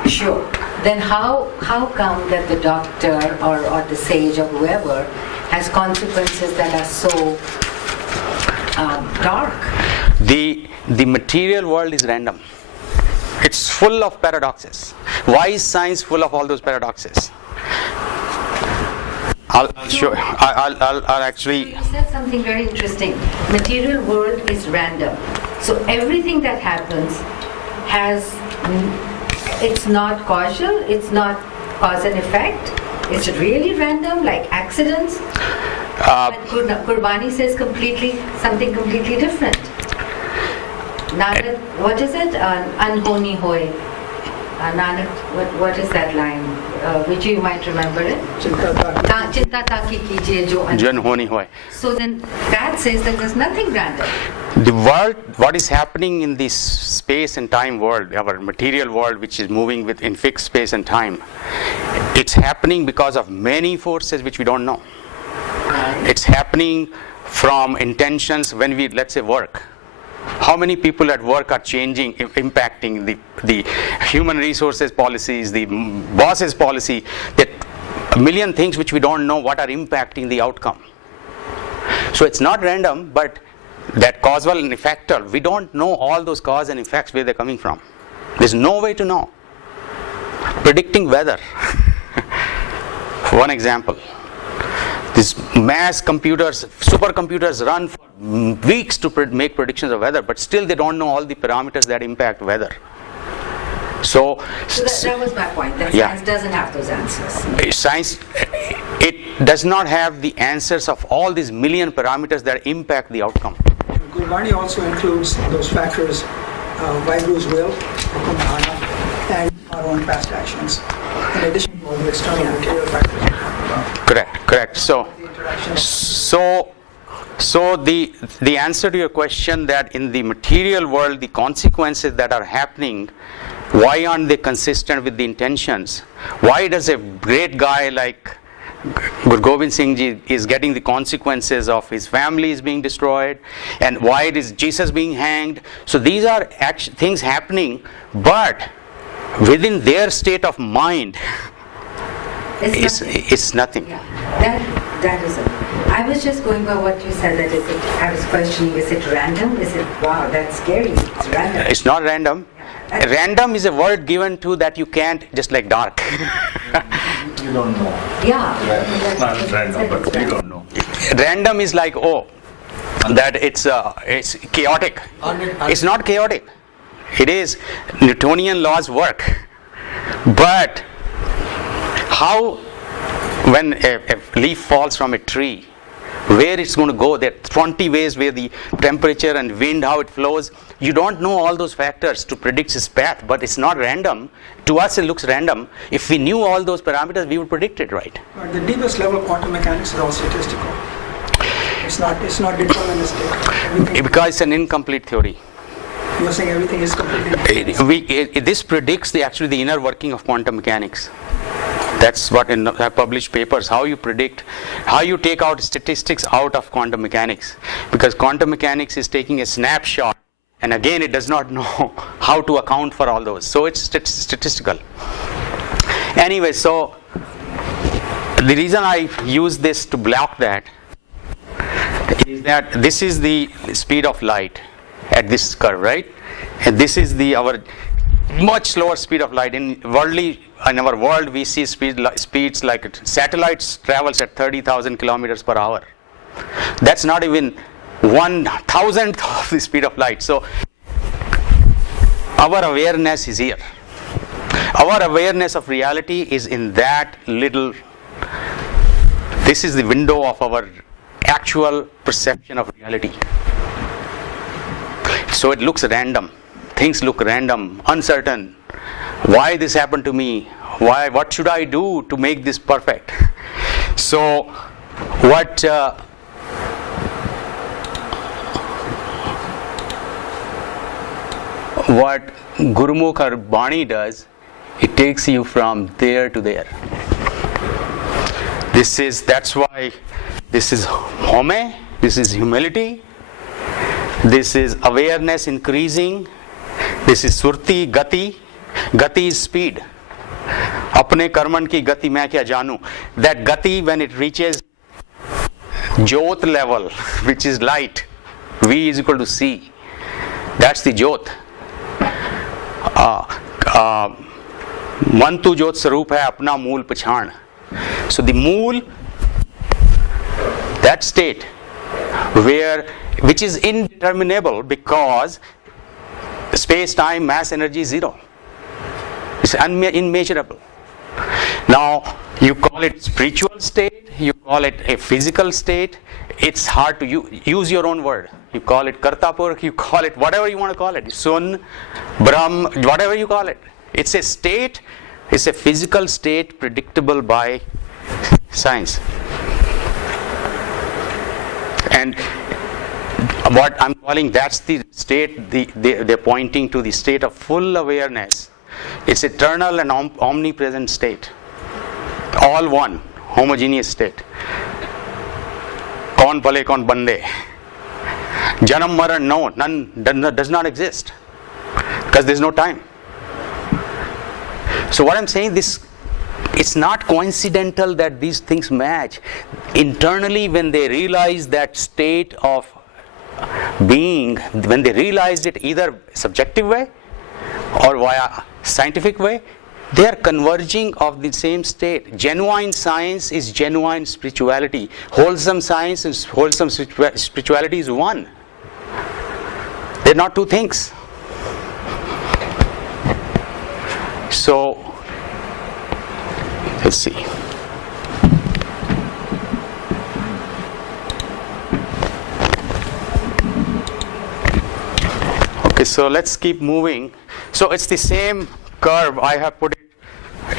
Sure. Then how come that the doctor or the sage or whoever has consequences that are so dark? The material world is random. It's full of paradoxes. Why is science full of all those paradoxes? I'll actually. So you said something very interesting. Material world is random. So everything that happens it's not causal, it's not cause and effect. It's really random, like accidents. But Gurbani says something completely different. Nanak, what is it? Anhoni hoy. Nanak, what is that line? Which you might remember it. Chinta taki kijiye jo Jan honi hoy. So then that says that there's nothing random. The world, what is happening in this space and time world, our material world, which is moving in fixed space and time, it's happening because of many forces which we don't know. It's happening from intentions when we, let's say, work. How many people at work are changing, impacting the human resources policies, the boss's policy, that a million things which we don't know what are impacting the outcome. So it's not random, but that causal and effectal, we don't know all those cause and effects where they're coming from. There's no way to know. Predicting weather. One example. These mass computers, supercomputers run for weeks to make predictions of weather, but still they don't know all the parameters that impact weather. So that was my point, that science doesn't have those answers. Science, it does not have the answers of all these million parameters that impact the outcome. Gurbani also includes those factors, Vaiguru's will, and our own past actions, in addition to all the external material factors. Correct. So the answer to your question, that in the material world, the consequences that are happening, why aren't they consistent with the intentions? Why does a great guy like Guru Gobind Singh Ji is getting the consequences of his family is being destroyed, and why is Jesus being hanged? So these are things happening, but within their state of mind, it's nothing. Yeah, that is it. I was just going by what you said, that I was questioning, is it random? Is it, wow, that's scary, it's random. It's not random. Yeah. Random is a word given to that you can't, just like dark. You don't know. Yeah. It's not random, but you don't know. Random is like, that it's chaotic. It's not chaotic. It is Newtonian laws work. But how, when a leaf falls from a tree, where it's going to go. There are 20 ways where the temperature and wind, how it flows. You don't know all those factors to predict its path, but it's not random. To us, it looks random. If we knew all those parameters, we would predict it right. But the deepest level of quantum mechanics is all statistical. It's not deterministic. Everything, Because it's an incomplete theory. you're saying everything is completely. This predicts actually the inner working of quantum mechanics. That's what I published papers, how you predict, how you take out statistics out of quantum mechanics. Because quantum mechanics is taking a snapshot, and again it does not know how to account for all those. So it's statistical. Anyway, so the reason I use this to block that is that this is the speed of light at this curve, right? And this is our much slower speed of light. In our world, we see speeds like satellites travels at 30,000 kilometers per hour. That's not even 1,000th of the speed of light. So our awareness is here. Our awareness of reality is in that little. This is the window of our actual perception of reality. So it looks random. Things look random, uncertain. Why this happened to me? Why? What should I do to make this perfect? So what Gurumukh or Bani does, it takes you from there to there. That's why this is home, this is humility, this is awareness increasing, this is surti, gati. Gati is speed. Apne karman ki gati main kya janu. That gati, when it reaches jyot level, which is light, V is equal to C. That's the jyot. मन तू ज्योत स्वरूप है अपना मूल पहचान. So the mool, that state which is indeterminable because space, time, mass, energy is zero. It's immeasurable. Now you call it spiritual state, you call it a physical state. It's hard to use your own word. You call it Kartapur, you call it whatever you want to call it. Sun, Brahm, whatever you call it. It's a state, it's a physical state predictable by science. And what I'm calling, that's the state, they're pointing to the state of full awareness. It's eternal and omnipresent state. All one, homogeneous state. Kaun pale, kaun bande. Janam maran, no, none does not exist. Because there's no time. So what I'm saying, it's not coincidental that these things match. Internally, when they realize that state of being, when they realized it either subjective way or via scientific way, they are converging of the same state. Genuine science is genuine spirituality. Wholesome science and wholesome spirituality is one. They're not two things. So, let's see. Okay, so let's keep moving. So it's the same curve. I have put it,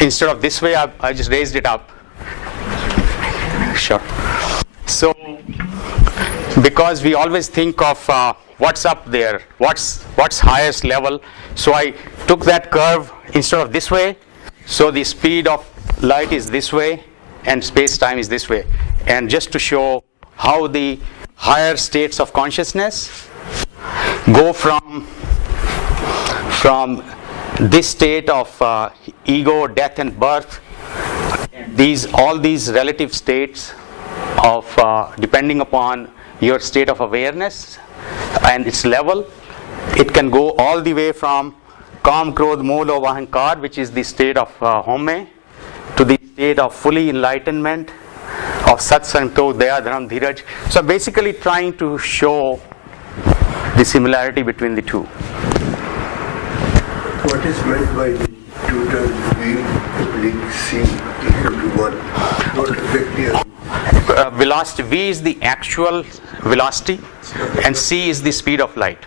instead of this way, I just raised it up. Sure. So, because we always think of what's up there, what's highest level. So I took that curve instead of this way. So the speed of light is this way and space-time is this way. And just to show how the higher states of consciousness go from this state of ego, death and birth, all these relative states of depending upon your state of awareness and its level, it can go all the way from Kam, Krodh, Moh, Lobh, Ahankar, which is the state of home, to the state of fully enlightenment of Sat, Santokh, Daya, Dharam, Dheeraj. So I'm basically trying to show the similarity between the two. What is meant by the total V oblique C equal to 1? What effect here? velocity, v is the actual velocity and c is the speed of light.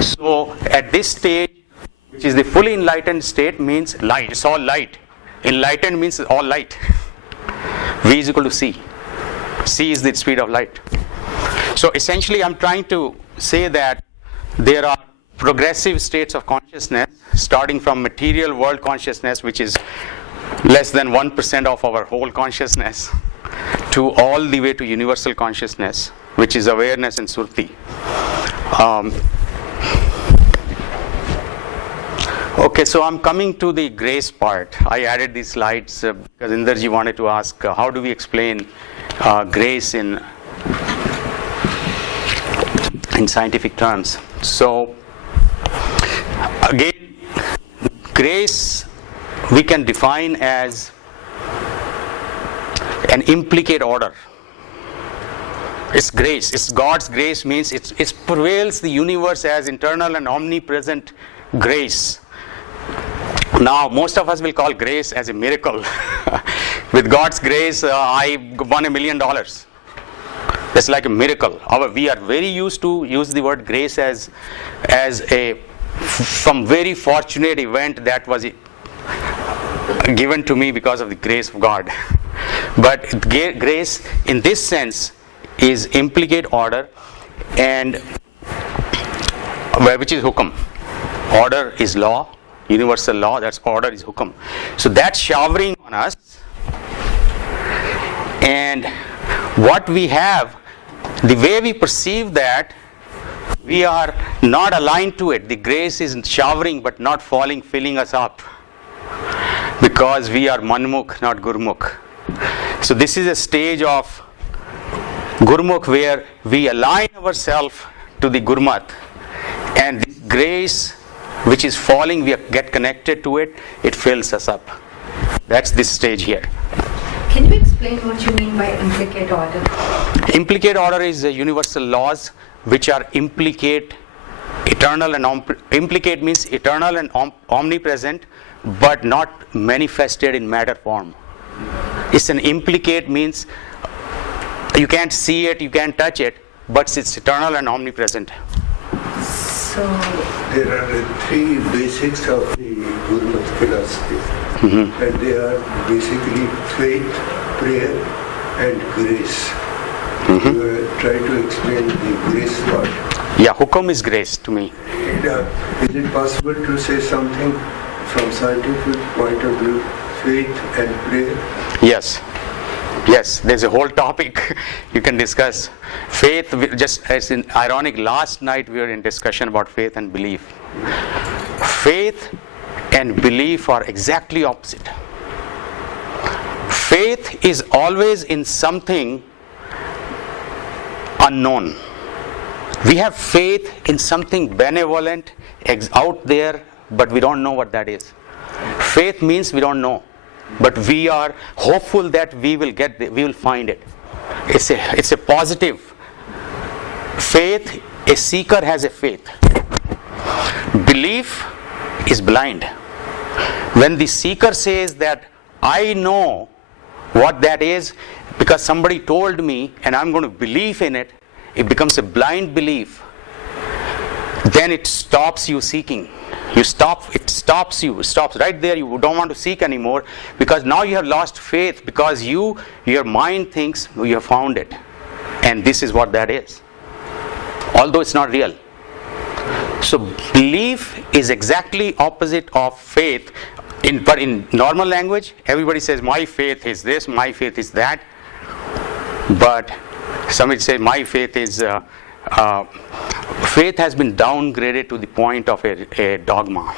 So at this stage, which is the fully enlightened state, means light, it's all light. Enlightened means all light. V is equal to c. C is the speed of light. So essentially I'm trying to say that there are progressive states of consciousness, starting from material world consciousness, which is less than 1% of our whole consciousness, to all the way to universal consciousness, which is awareness and surti. Okay, so I'm coming to the grace part. I added these slides because Inderji wanted to ask how do we explain grace in scientific terms. So again, grace we can define as an implicate order. It's grace. It's God's grace, means it prevails the universe as internal and omnipresent grace. Now, most of us will call grace as a miracle. With God's grace, I won $1 million. It's like a miracle. We are very used to use the word grace as some very fortunate event that was given to me because of the grace of God. But grace, in this sense, is implicate order, and which is hukum. Order is law. Universal law, that's order is hukum. So that's showering on us, and what we have, the way we perceive that, we are not aligned to it. The grace is showering but not falling, filling us up, because we are manmukh, not gurmukh. So this is a stage of gurmukh where we align ourselves to the gurmat, and this grace which is falling, we get connected to it, it fills us up. That's this stage here. Can you explain what you mean by implicate order? Implicate order is universal laws which are implicate, eternal, and implicate means eternal and omnipresent, but not manifested in matter form. It's an implicate means you can't see it, you can't touch it, but it's eternal and omnipresent. So there are three basics of the Gurmat philosophy, and they are basically faith, prayer, and grace. You try to explain the grace part. Yeah, hukum is grace to me. Is it possible to say something from scientific point of view, faith and prayer? Yes. Yes, there's a whole topic you can discuss. Faith, just as in ironic, last night we were in discussion about faith and belief. Faith and belief are exactly opposite. Faith is always in something unknown. We have faith in something benevolent, out there, but we don't know what that is. Faith means we don't know, but we are hopeful that we will find it. It's a positive. Faith, a seeker has a faith. Belief is blind. When the seeker says that I know what that is because somebody told me and I'm going to believe in it, it becomes a blind belief. Then it stops you seeking. It stops right there. You don't want to seek anymore because now you have lost faith, because your mind thinks you have found it, and this is what that is, although it's not real. So belief is exactly opposite of faith. But in normal language, everybody says my faith is this, my faith is that. But somebody say my faith is faith has been downgraded to the point of a dogma,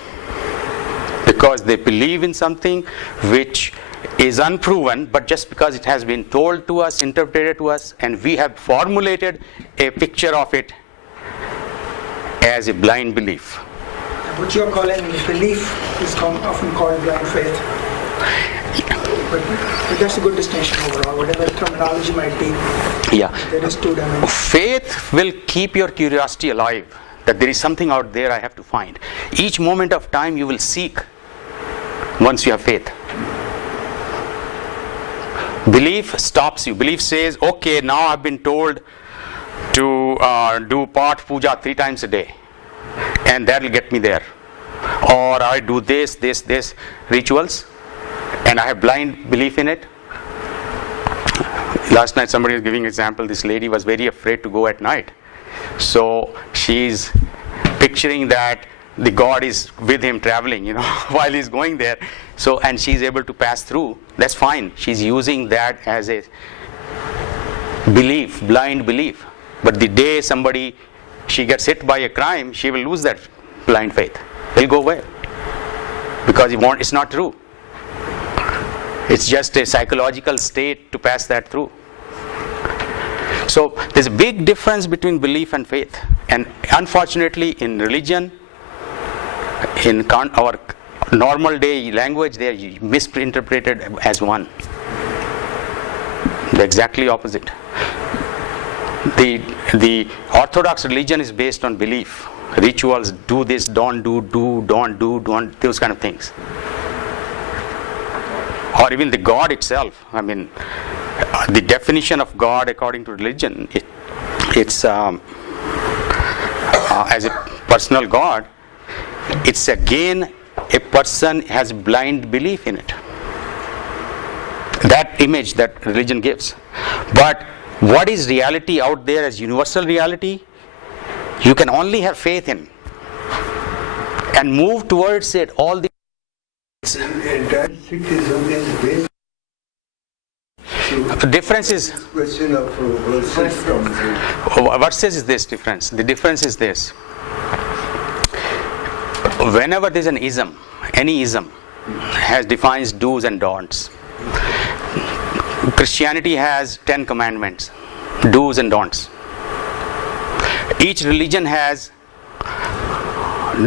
because they believe in something which is unproven, but just because it has been told to us, interpreted to us, and we have formulated a picture of it as a blind belief. What you're calling belief is often called blind faith. But that's a good distinction overall, whatever the terminology might be. Yeah. There is two dimensions. Faith will keep your curiosity alive, that there is something out there I have to find. Each moment of time you will seek once you have faith. Belief stops you. Belief says, okay, now I've been told to do Path Puja 3 times a day, and that'll get me there. Or I do this rituals, and I have blind belief in it. Last night somebody was giving an example. This lady was very afraid to go at night. So she's picturing that the God is with him traveling, while he's going there. So, and she's able to pass through. That's fine. She's using that as a belief, blind belief. But the day she gets hit by a crime, she will lose that blind faith. It'll go away. Because it's not true. It's just a psychological state to pass that through. So there's a big difference between belief and faith. And unfortunately, in religion, in our normal day language, they are misinterpreted as one. The exactly opposite. The Orthodox religion is based on belief. Rituals, do this, don't do, don't do, those kind of things. Or even the God itself. I mean, the definition of God according to religion, it's as a personal God, it's again a person has blind belief in it. That image that religion gives. But what is reality out there as universal reality? You can only have faith in and move towards it. All the entire Sikhism is based. The difference is Question of verses comes in. versus is this difference. The difference is this. Whenever there's an ism, any ism defines do's and don'ts. Christianity has 10 commandments, do's and don'ts. Each religion has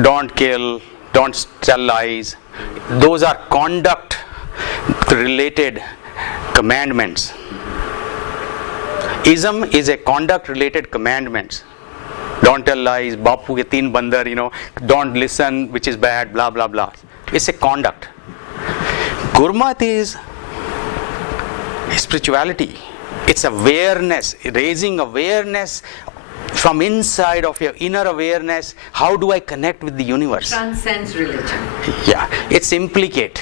don't kill, don't tell lies. Those are conduct related commandments. Ism is a conduct related commandments. Don't tell lies, Bapu ke 3 bandar, don't listen, which is bad, blah blah blah. It's a conduct. Gurmat is spirituality. It's awareness, raising awareness from inside of your inner awareness. How do I connect with the universe? Transcends religion. Yeah, it's implicate.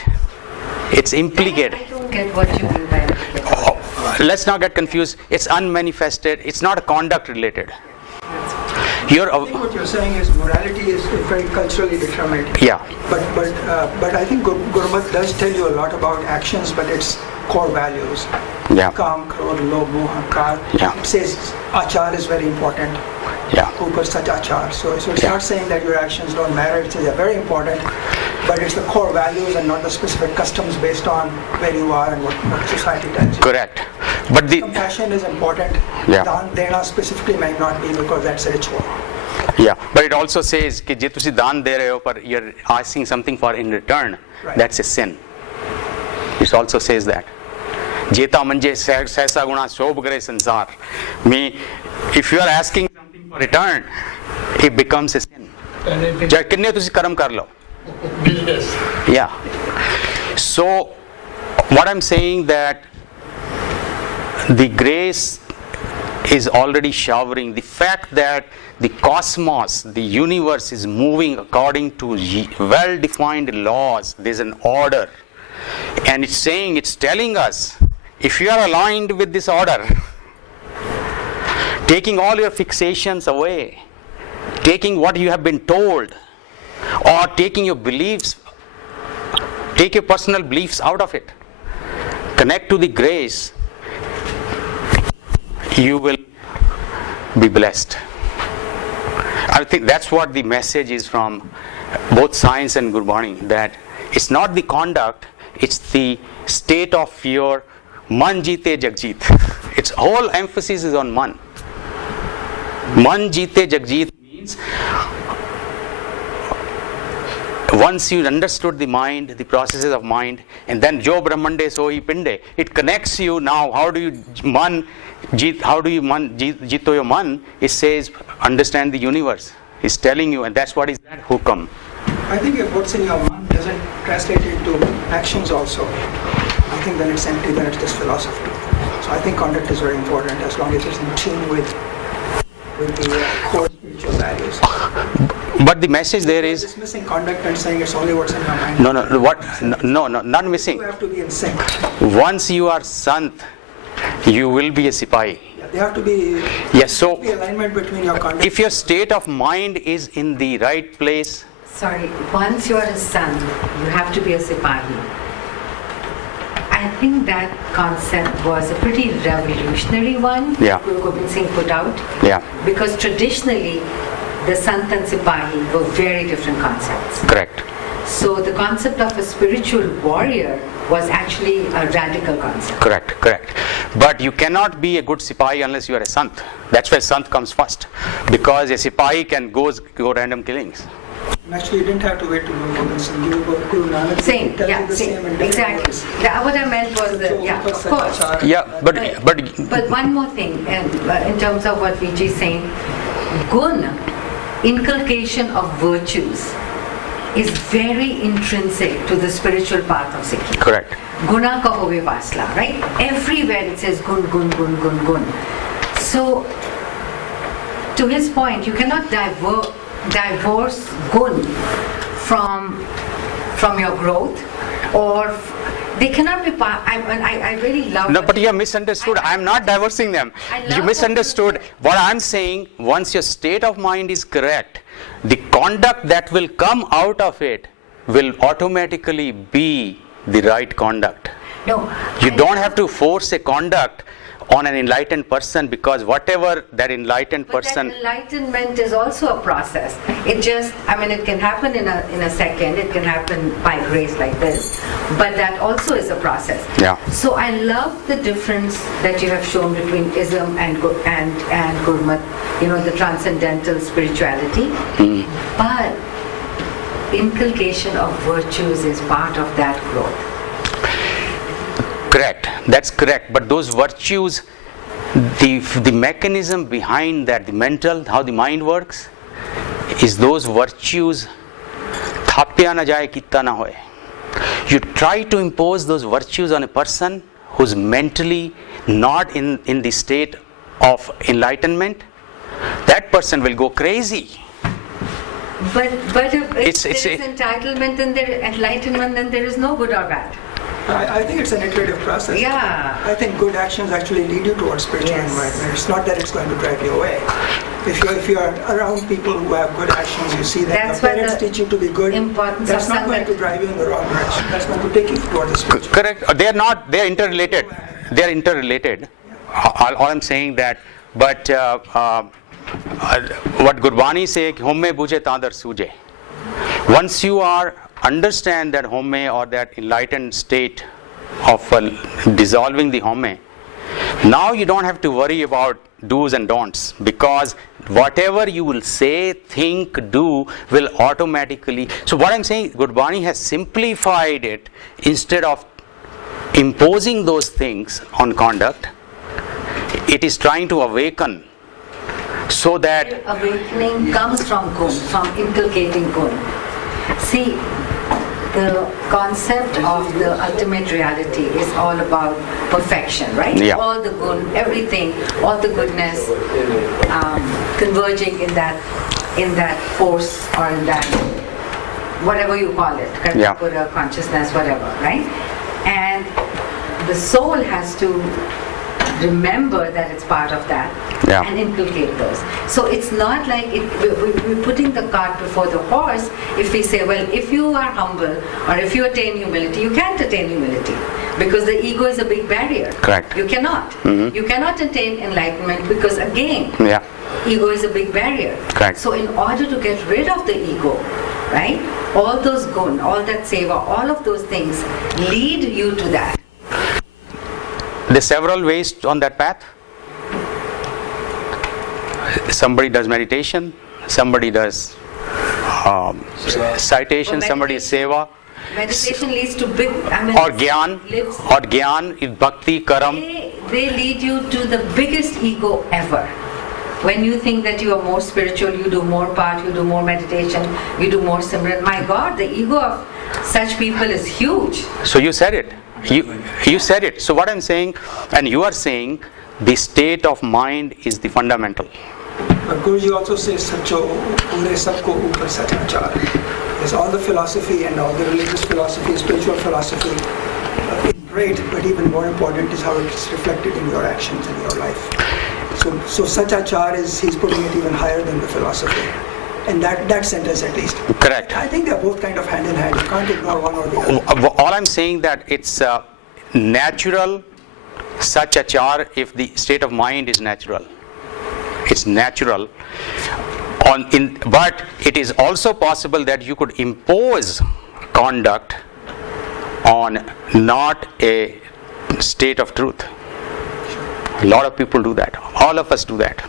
It's implicate. I don't get what you mean by implicate. Let's not get confused. It's unmanifested. It's not conduct related. I think what you're saying is morality is very culturally determined. Yeah. But I think Gurmat does tell you a lot about actions, but it's core values. Yeah. Kam, krodh, lobh, moh, ankar. Yeah. It says achar is very important. Yeah. Upar sach achar. So it's Yeah. not saying that your actions don't matter. It's very important, but it's the core values and not the specific customs based on where you are and what society tells you. Correct. But the Compassion is important. Yeah. Dan dena specifically might not be because that's a ritual. yeah, but it also says कि जे तुसी दान दे रहे हो पर you're asking something for in return. Right. That's a sin. It also says that. जेता मंजे सहसा गुणा शोभ करे संसार. If you are asking something for return, it becomes a sin. चाहे किन्ने तुसी कर्म कर लो. Yeah. So what I'm saying that the grace is already showering. The fact that the cosmos, the universe is moving according to well-defined laws. There's an order. And it's telling us, if you are aligned with this order, taking all your fixations away, taking what you have been told, or taking your beliefs, take your personal beliefs out of it, connect to the grace, you will be blessed. I think that's what the message is from both science and Gurbani, that it's not the conduct, it's the state of your man jeete jagjeet. Its whole emphasis is on man. Man jeete jagjeet means once you understood the mind, the processes of mind, and then jo brahmande so hi pinde, it connects you now. How do you jito your man? It says understand the universe. It's telling you, and that's what is that hukam. I think what's in your mind doesn't translate into actions also. think then it's empty, then it's just philosophy. So I think conduct is very important as long as it's in tune with the core spiritual values. But the message there is Dismissing conduct and saying it's only what's in your mind. no, not missing. You have to be in sync. Once you are Sant, you will be a Sipahi. Yeah, there have to be Yes, so alignment between your conduct. if your state of mind is in the right place, Sorry, once you are a son, you have to be a Sipahi. I think that concept was a pretty revolutionary one Yeah. Guru Gobind Singh put out. yeah, Because traditionally, the Sant and Sipahi were very different concepts. correct. So the concept of a spiritual warrior was actually a radical concept. Correct. But you cannot be a good Sipahi unless you are a Sant. That's where Sant comes first. Because a Sipahi can go random killings. Actually, you didn't have to wait to Guru Gobind Singh. Guru Nanak Same, tells yeah, you the same, same in different exactly. words. What I meant was that, yeah, of course. Yeah, but But one more thing, in terms of what Vichaar is saying, gun, inculcation of virtues, is very intrinsic to the spiritual path of Sikh. correct. Guna ka hove vasla, right? Everywhere it says gun, gun, gun, gun, gun. So, to his point, you cannot divorce gun from your growth, or they cannot be part. I really love. No, what but he- you have misunderstood. I am not divorcing them. I love You what misunderstood. you said. What I am saying, once your state of mind is correct, the conduct that will come out of it will automatically be the right conduct. No, You I- don't have to force a conduct on an enlightened person, because whatever that enlightened But person. that enlightenment is also a process. It just, it can happen in a second. It can happen by grace like this. But that also is a process. Yeah. So I love the difference that you have shown between Ism and Gurmat, the transcendental spirituality. But inculcation of virtues is part of that growth. Correct, that's correct. But those virtues, the mechanism behind that, the mental, how the mind works, is those virtues thapya na jaye kitta na hoye. You try to impose those virtues on a person who's mentally not in the state of enlightenment, that person will go crazy. But if It's- there is entitlement and there enlightenment, then there is no good or bad. I think it's an iterative process. Yeah. I think good actions actually lead you towards spiritual Yes. enlightenment. It's not that it's going to drive you away. If you are around people who have good actions, you see that That's your why parents the teach you to be good. importance That's of not going to Sangat. drive you in the wrong direction. That's going to take you towards the spiritual. Correct. They are not. They are interrelated. They are interrelated. All I'm saying that. But what Gurbani say, कि homme buje tadar suje. Once you are understand that homme or that enlightened state of dissolving the homme, now you don't have to worry about do's and don'ts, because whatever you will say, think, do will automatically. So what I'm saying, Gurbani has simplified it. Instead of imposing those things on conduct, it is trying to awaken, so that Awakening comes from gun, from inculcating gun. See, the concept of the ultimate reality is all about perfection, right? Yeah. All the gun, everything, all the goodness converging in that force, or in that, whatever you call it, Yeah. Pura, consciousness, whatever, right? And the soul has to remember that it's part of that, Yeah. and inculcate those. So it's not like we're putting the cart before the horse if we say, well, if you are humble or if you attain humility, you can't attain humility because the ego is a big barrier. Correct. You cannot. You cannot attain enlightenment because, again, yeah, ego is a big barrier. Correct. So in order to get rid of the ego, right, all those gun, all that seva, all of those things lead you to that. there's several ways on that path. Somebody does meditation, somebody does citation, Or somebody is seva, Meditation leads to big, or gyan is bhakti, karam. They lead you to the biggest ego ever. When you think that you are more spiritual, you do more part, you do more meditation, you do more simran. My God, the ego of such people is huge. So you said it. You said it. So what I'm saying, and you are saying, the state of mind is the fundamental. But Guruji also says, Sacho Ure Sabko Upar Sachachar. There's all the philosophy and all the religious philosophy, spiritual philosophy. It's great, but even more important is how it's reflected in your actions in your life. So Sachachar he's putting it even higher than the philosophy. And that sentence at least. Correct. I think they're both kind of hand in hand. You can't ignore one or the other. All I'm saying that it's natural Sachachar if the state of mind is natural. It's natural. But it is also possible that you could impose conduct on not a state of truth. A lot of people do that. All of us do that.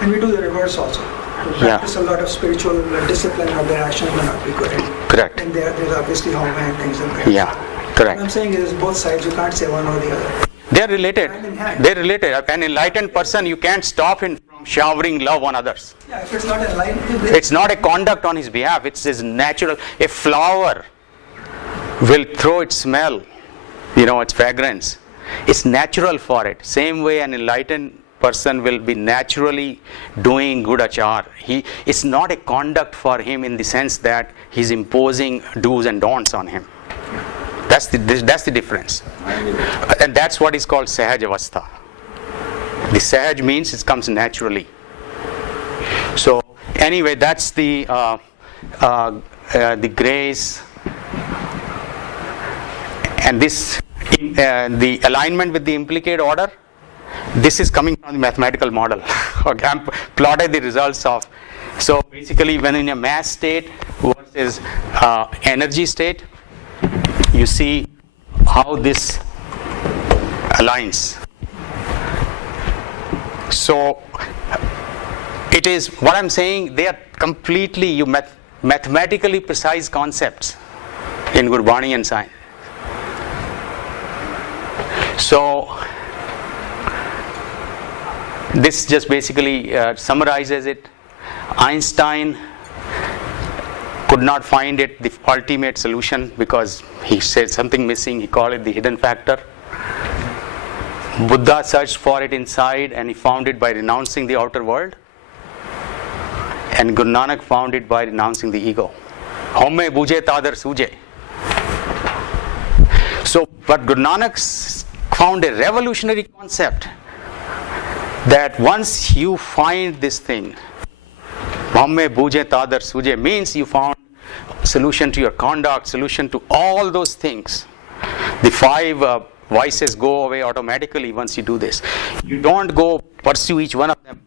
And we do the reverse also. We practice a lot of spiritual discipline, or their actions may not be good. Correct. And there's obviously how many things in there. Yeah, correct. What I'm saying is both sides, you can't say one or the other. They are related. Hand in hand. They're related. An enlightened person, you can't stop him from showering love on others. Yeah, if it's not enlightened, It's not a conduct on his behalf. It's his natural. A flower will throw its smell, its fragrance. It's natural for it. Same way an enlightened person will be naturally doing good achar. It's not a conduct for him in the sense that he's imposing do's and don'ts on him. That's the difference. And that's what is called Sahaj Avastha. The Sahaj means it comes naturally. So anyway, that's the grace and this the alignment with the implicate order. This is coming from the mathematical model. Okay, I'm plotted the results of. So basically, when in a mass state versus energy state, you see how this aligns. So it is what I'm saying. They are completely mathematically precise concepts in Gurbani and science. So this just basically summarizes it. Einstein could not find it the ultimate solution because he said something missing. He called it the hidden factor. Buddha searched for it inside and he found it by renouncing the outer world. And Guru Nanak found it by renouncing the ego. Homme buje tadar suje. So, but Guru Nanak found a revolutionary concept that once you find this thing, Homme buje tadar suje, means you found solution to your conduct, solution to all those things. The 5 vices go away automatically once you do this. You don't go pursue each one of them.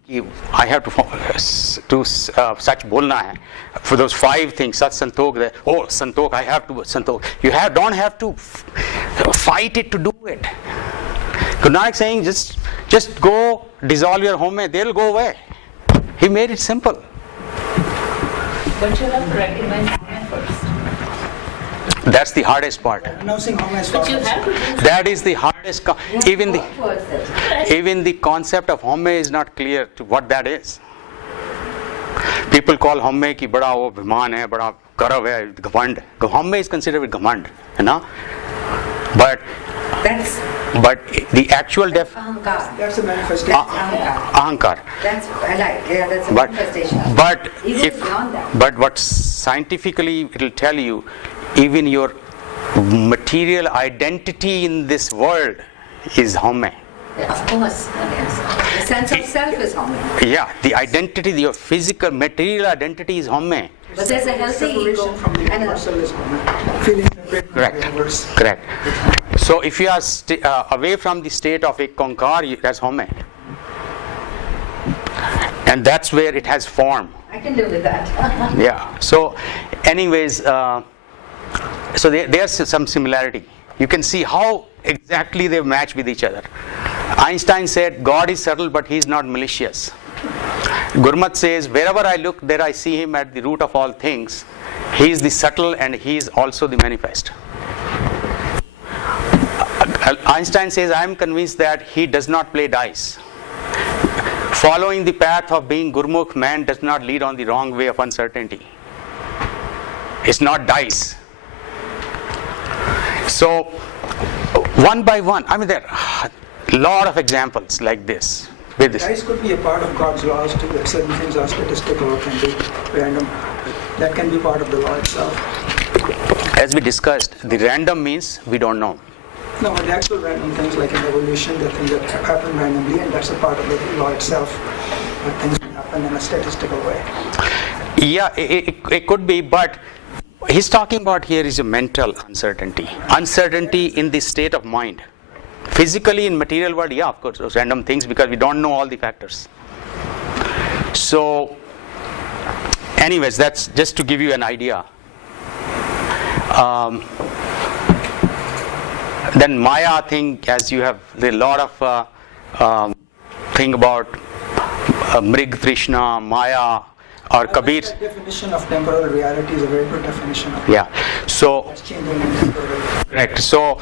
I have to such bolna hai. For those 5 things, such santokh, oh santokh, I have to santokh. You don't have to fight it to do it. Guru Nanak saying just go dissolve your home, they'll go away. He made it simple. But you have to recognize Home first. That's the hardest part. Announcing how much But you have to do That is the hardest. Even Work towards it. even the concept of homme is not clear to what that is. People call homme ki bada wo bhiman hai, bada karav hai, ghamand. Homme is considered with ghamand, But the actual Ahankar. That's a manifestation. ahankar. That's a But manifestation. but Ego is beyond that. but what scientifically it will tell you, even your material identity in this world is homme. Of course. Yes. The sense of self is home. Yeah, the identity, your physical material identity is homme. But there's a healthy ego. Separation from the And universal is common. Feeling separate from the universe. Correct. So if you are away from the state of ekonkar, that's homme. And that's where it has form. I can live with that. Yeah. So anyways, so there's some similarity. You can see how exactly they match with each other. Einstein said, God is subtle, but he is not malicious. Gurmat says, wherever I look, there I see him at the root of all things. He is the subtle and he is also the manifest. Einstein says, I am convinced that he does not play dice. Following the path of being Gurmukh, man does not lead on the wrong way of uncertainty. It's not dice. So, One by one. I mean, there are a lot of examples like this. With this. Dice could be a part of God's laws too, that certain things are statistical or can be random. That can be part of the law itself. As we discussed, the random means we don't know. No, but the actual random things like in evolution, the things that happen randomly, and that's a part of the law itself. That things can happen in a statistical way. Yeah, it could be, but he's talking about here is a mental uncertainty. Uncertainty in the state of mind. Physically in material world, yeah, of course, those random things because we don't know all the factors. So, anyways, that's just to give you an idea. Then Maya thing, as you have a lot of thing about Mrig Trishna, Maya, or Kabir. The definition of temporal reality is a very good definition of it. Yeah. So, That's changing in temporal. correct. So,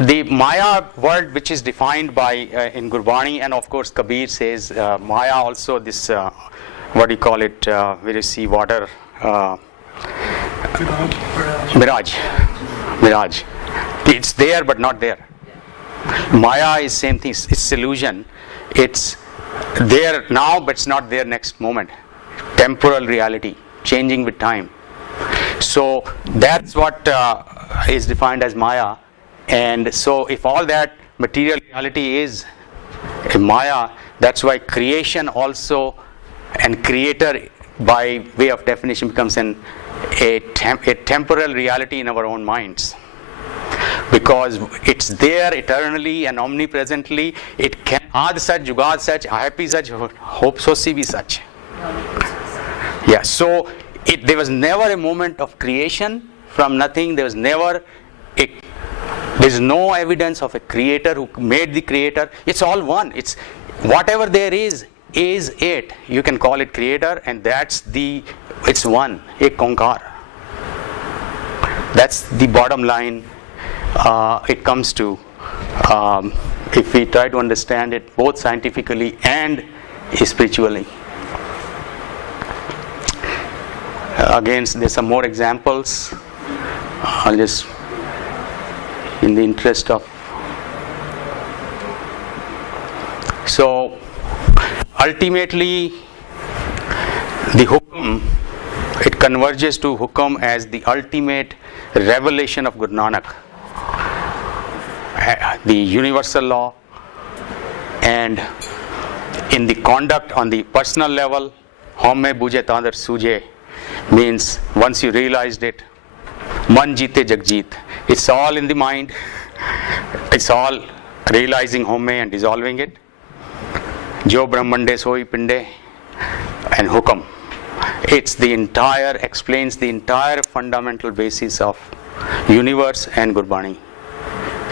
the Maya word, which is defined by in Gurbani, and of course Kabir says Maya also this what do you call it? Where you see water, mirage. It's there but not there. Maya is same thing. It's illusion. It's there now but it's not there next moment. Temporal reality, changing with time. So that's what is defined as Maya. And so if all that material reality is a Maya, that's why creation also and creator by way of definition becomes a temporal reality in our own minds. Because it's there eternally and omnipresently. It can Aad Sach, Jugad Sach, Happy Sach, Hope So See Be Sach. Yeah, so there was never a moment of creation from nothing. There's no evidence of a creator who made the creator. It's all one. It's whatever there is it. You can call it creator, and it's one, ek onkar. That's the bottom line. It comes to if we try to understand it both scientifically and spiritually. Again, there's some more examples. I'll just, in the interest of. So, ultimately, the hukum, it converges to hukum as the ultimate revelation of Guru Nanak. The universal law, and in the conduct on the personal level, Home buje tandar suje means once you realized it, man jeete jagjeet. It's all in the mind. It's all realizing Home and dissolving it. Jo Brahmande Soi Pinde and Hukum. It's the entire, explains the entire fundamental basis of universe and Gurbani.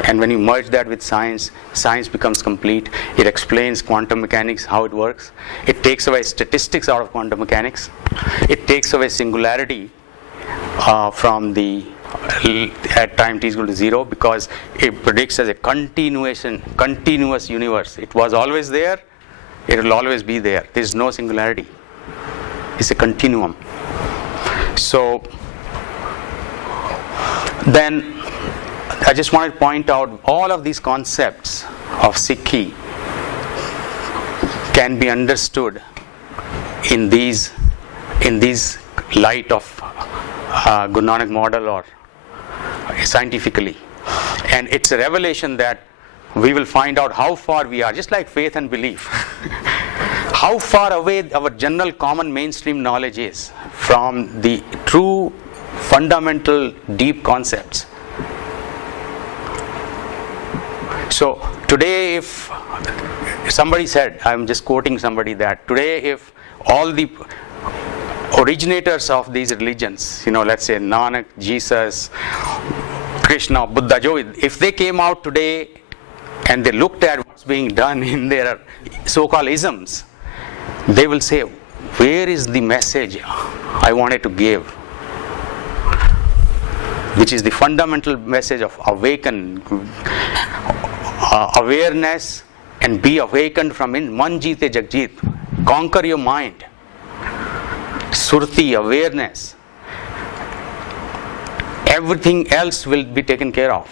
And when you merge that with science, science becomes complete. It explains quantum mechanics, how it works. It takes away statistics out of quantum mechanics. It takes away singularity from the at time t is equal to 0, because it predicts as a continuous universe. It was always there. It will always be there. There is no singularity. It's a continuum. So then I just wanted to point out all of these concepts of Sikhi can be understood in these light of Guru Nanak model or scientifically. And it's a revelation that we will find out how far we are, just like faith and belief. How far away our general common mainstream knowledge is from the true fundamental deep concepts. So today if somebody said, I'm just quoting somebody, that today if all the originators of these religions, let's say Nanak, Jesus, Krishna, Buddha, if they came out today and they looked at what's being done in their so-called isms, they will say, where is the message I wanted to give? Which is the fundamental message of awaken, awareness, and be awakened from in man jeete jagjeet. Conquer your mind. Surti, awareness. Everything else will be taken care of.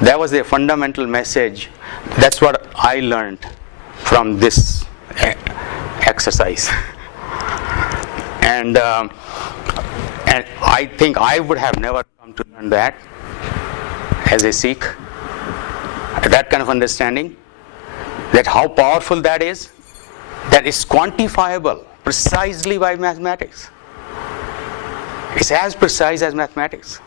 That was their fundamental message. That's what I learned from this exercise. And I think I would have never come to learn that as a Sikh. That kind of understanding, that how powerful that is quantifiable precisely by mathematics. It's as precise as mathematics.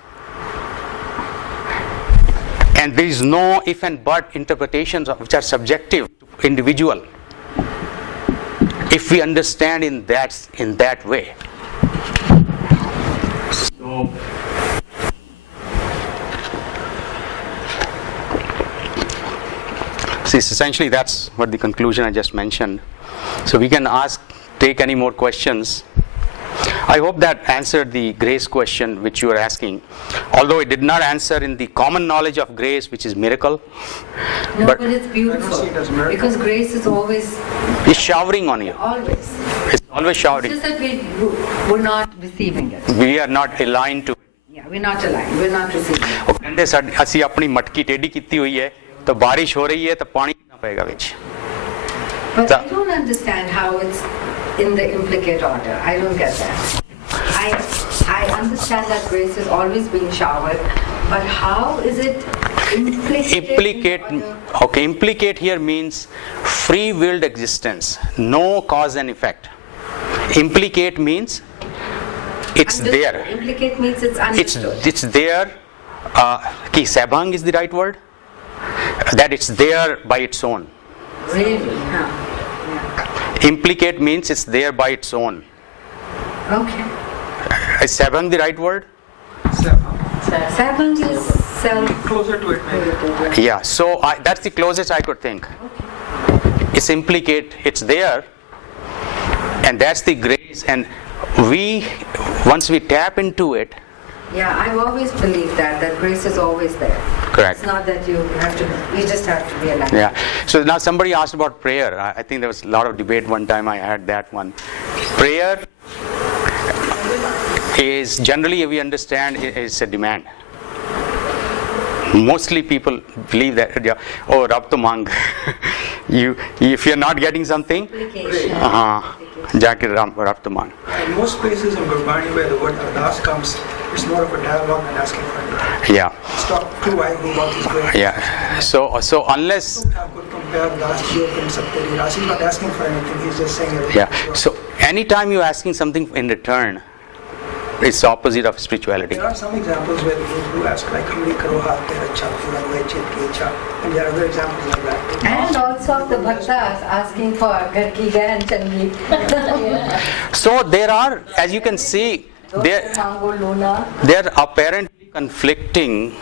And there is no if and but interpretations which are subjective to individual. If we understand in that way. So, see, essentially that's what the conclusion I just mentioned. So we can take any more questions. I hope that answered the grace question which you were asking, although it did not answer in the common knowledge of grace, which is miracle. No, but it's beautiful, because grace is always it's showering on you. Always. It's always showering. It's just that we're not receiving it. We are not aligned to it. Yeah, we're not aligned. We're not receiving it. ਉਹ ਕਹਿੰਦੇ ਅਸੀਂ ਆਪਣੀ ਮਟਕੀ ਟੇਢੀ ਕੀਤੀ ਹੋਈ ਹੈ ਤਾਂ ਬਾਰਿਸ਼ ਹੋ ਰਹੀ ਹੈ ਤਾਂ ਪਾਣੀ ਨਾ ਪਏਗਾ ਵਿੱਚ. But I don't understand how it's in the implicate order. I don't get that. I understand that grace is always being showered, but how is it implicate? Okay, implicate here means free-willed existence, no cause and effect. Implicate means it's understood. there. Implicate means it's understood. It's there. Ki sabhang is the right word. That it's there by its own. Really? Huh. Yeah. Implicate means it's there by its own. Okay. Is sabhang the right word? Sabhang is self. Closer to it, maybe. Yeah. So that's the closest I could think. It's implicate. It's there, and that's the grace. And once we tap into it. Yeah, I've always believed that grace is always there. Correct. It's not that you just have to realize. Yeah. So now somebody asked about prayer. I think there was a lot of debate one time. I had that one. Prayer is generally, we understand, it's a demand. Mostly people believe that, oh, Rab to mang. If you're not getting something, jaake Rab to mang. In most places in Gurbani where the word ardas comes, it's more of a dialogue than asking for anything. Yeah. Stop to why who about his grace. Yeah. So unless. He's not asking for anything, he's just saying everything. Yeah. So anytime you're asking something in return, it's the opposite of spirituality. There are some examples where the Hindu ask like Hamli karo haath tera acha, pura vechit ki icha, and there are other examples like that. And also the bhaktas asking for Ghar ki gai and changi. So there are, as you can see, there are apparently conflicting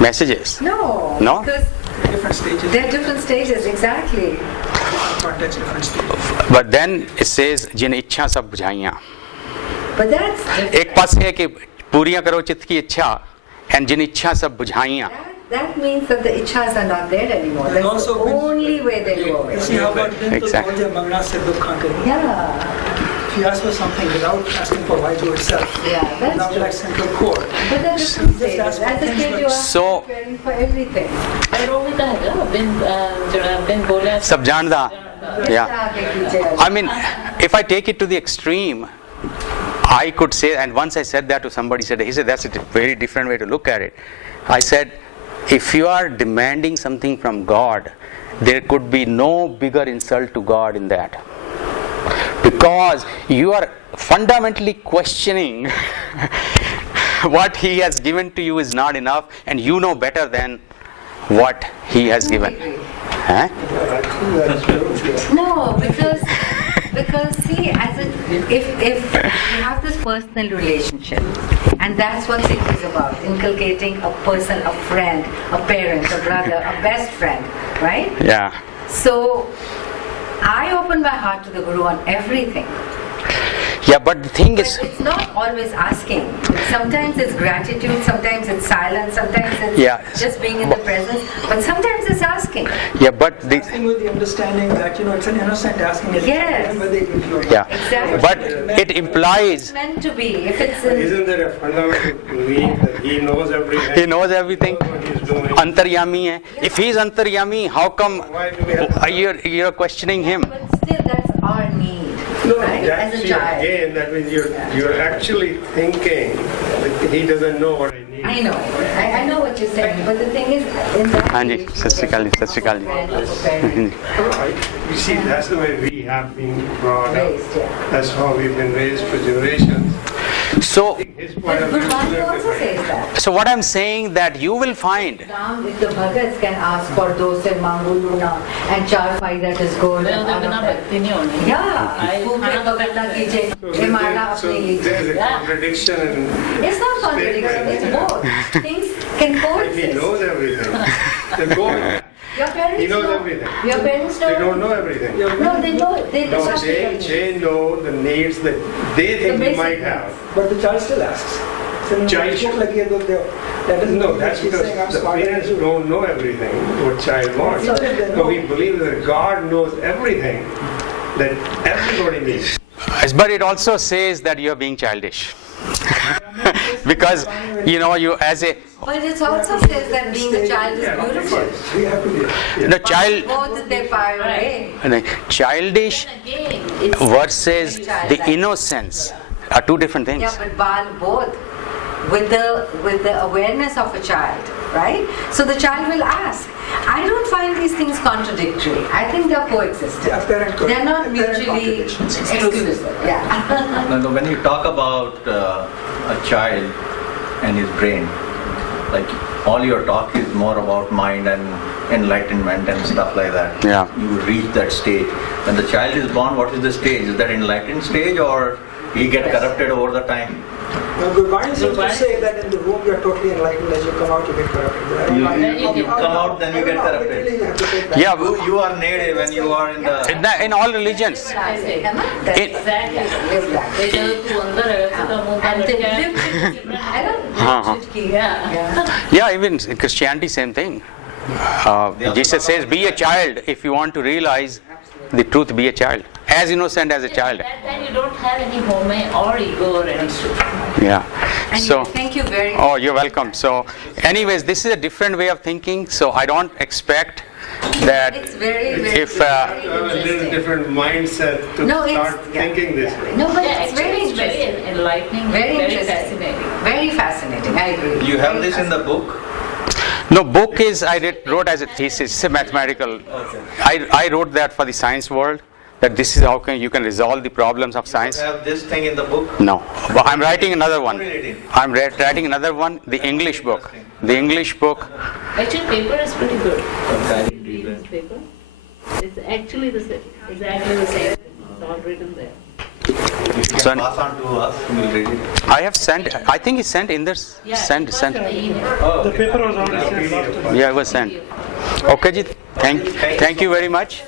messages. No. No? Because Different stages. there are different stages, exactly. Different context, different stages. But then it says, जिन इच्छा सब बुझाइयाँ. But that's different. एक पास है कि पूरियां करो चित्त की इच्छा, and जिन इच्छा सब बुझाइयाँ. That means that the ichhas are not there anymore. And That's also the when- only way they go away. See how about them to Exactly. Bolja Mangna se dukha kare. Yeah, If you ask for something without asking for why do itself, yeah, that's now true. that central core. But there are different stages. As a kid, you are So- preparing for everything. ਪਰ ਉਹ ਵੀ ਤਾਂ ਹੈਗਾ ਜਿਹੜਾ ਬਿਨ ਬੋਲਿਆ सब जानदा. Yeah. आगे कीजिए। I mean, if I take it to the extreme, I could say, and once I said that to somebody, he said, that's a very different way to look at it. I said, if you are demanding something from God, there could be no bigger insult to God in that. Because you are fundamentally questioning what He has given to you is not enough, and you know better than what He has given. Huh? No, because see, if you have this personal relationship, and that's what Sikh is about, inculcating a person, a friend, a parent, a brother, a best friend, right? Yeah. So I open my heart to the Guru on everything. Yeah, but the thing is, But it's not always asking. Sometimes it's gratitude, sometimes it's silence, sometimes it's Yeah. just being in the presence, but sometimes it's asking. yeah, but the, Asking with the understanding that, it's an innocent asking. It's Yes. not whether it is or not. yeah, Exactly. but it implies It's meant to be. If it's in, Isn't there a fundamental belief that he knows everything? he knows everything. What he's doing? Antaryami hai. If he is antaryami, how come Why do we have to you're questioning him? but still that's our need, No, right? As that's a your child. gain. That means you're actually thinking that he doesn't know what I need. I know. I know what you're saying, but the thing is, in that हाँ जी, age, सत श्री अकाल जी, सत श्री अकाल जी। You see, that's the way we have been brought up. Raised, yeah. That's how we've been raised for generations. So, His point But of view is Gurbani very also different. says that. so what I'm saying that you will find, Ram, if the Bhagats can ask for dose and mangu luna and char pai that is gold and all of that. Yeah, Bhukhe Bhagata ki jai, ye mala So apne lijiye. there's a Yeah. contradiction in It's not contradiction, it's both. Things can he coexist. knows everything. The goal, Your parents he knows know. everything. Your parents know. They don't know everything. No, they know. They No, just they know the needs that they think we basic might needs. have. But the child still asks. So, Child should- that doesn't No, mean that's she's because saying I'm the smarter than parents you. don't know everything what child wants. So they know. But we believe that God knows everything that everybody needs. but it also says that you're being childish. Because, you as a, But it also says that being a child is beautiful. We have to be. the child, Both they far away. childish Again, it's versus the innocence are two different things. Yeah, but Bal both with the awareness of a child, right? So the child will ask. I don't find these things contradictory. I think they're coexisting. Apparent They're not apparent mutually contradictions. exclusive. Yeah. No, when you talk about a child and his brain, like all your talk is more about mind and enlightenment and stuff like that. Yeah. You reach that stage. When the child is born, what is the stage? Is that enlightened stage or he get corrupted over the time? Now, Gurbani seems to say that in the womb you're totally enlightened. As you come out, you get corrupted. I don't know. You come out, then you get corrupted. Literally, you have to take that. Yeah, You are native when you are in the... in all religions. That's It- exactly. live that. They जब तू अंदर है तो तेरा मुंह And बंद they है। live with I don't हाँ, Yeah. Yeah, even in Christianity, same thing. Jesus says, be a child if you want to realize the truth, be a child. As innocent as a child. At that time you don't have any home or ego or any shit. Yeah. And So, thank you very much. oh, you're welcome. So, anyways, this is a different way of thinking. So, I don't expect that It's very, very, if, very A little interesting. different mindset to No, it's start yeah, thinking this yeah. way. No, but Yeah, it's actually very it's very interesting. enlightening, Very very interesting. fascinating. Very fascinating. I agree. You have Very this in the book? no, book is, wrote as a thesis, it's a mathematical. I wrote that for the science world, that this is how you can resolve the problems of You science. have this thing in the book? No, but I'm writing another one. Put it in. I'm writing another one, the English book. The English book. Actually paper is pretty good. Okay. This paper. It's actually the same, exactly the same. It's all written there. If you So- can pass on to us, we'll read it. I have sent, I think it's sent in this. Yeah, Sent. it was in the email. Oh, The paper was already sent after. Yeah, it was sent. Okay, ji. Thank you very much.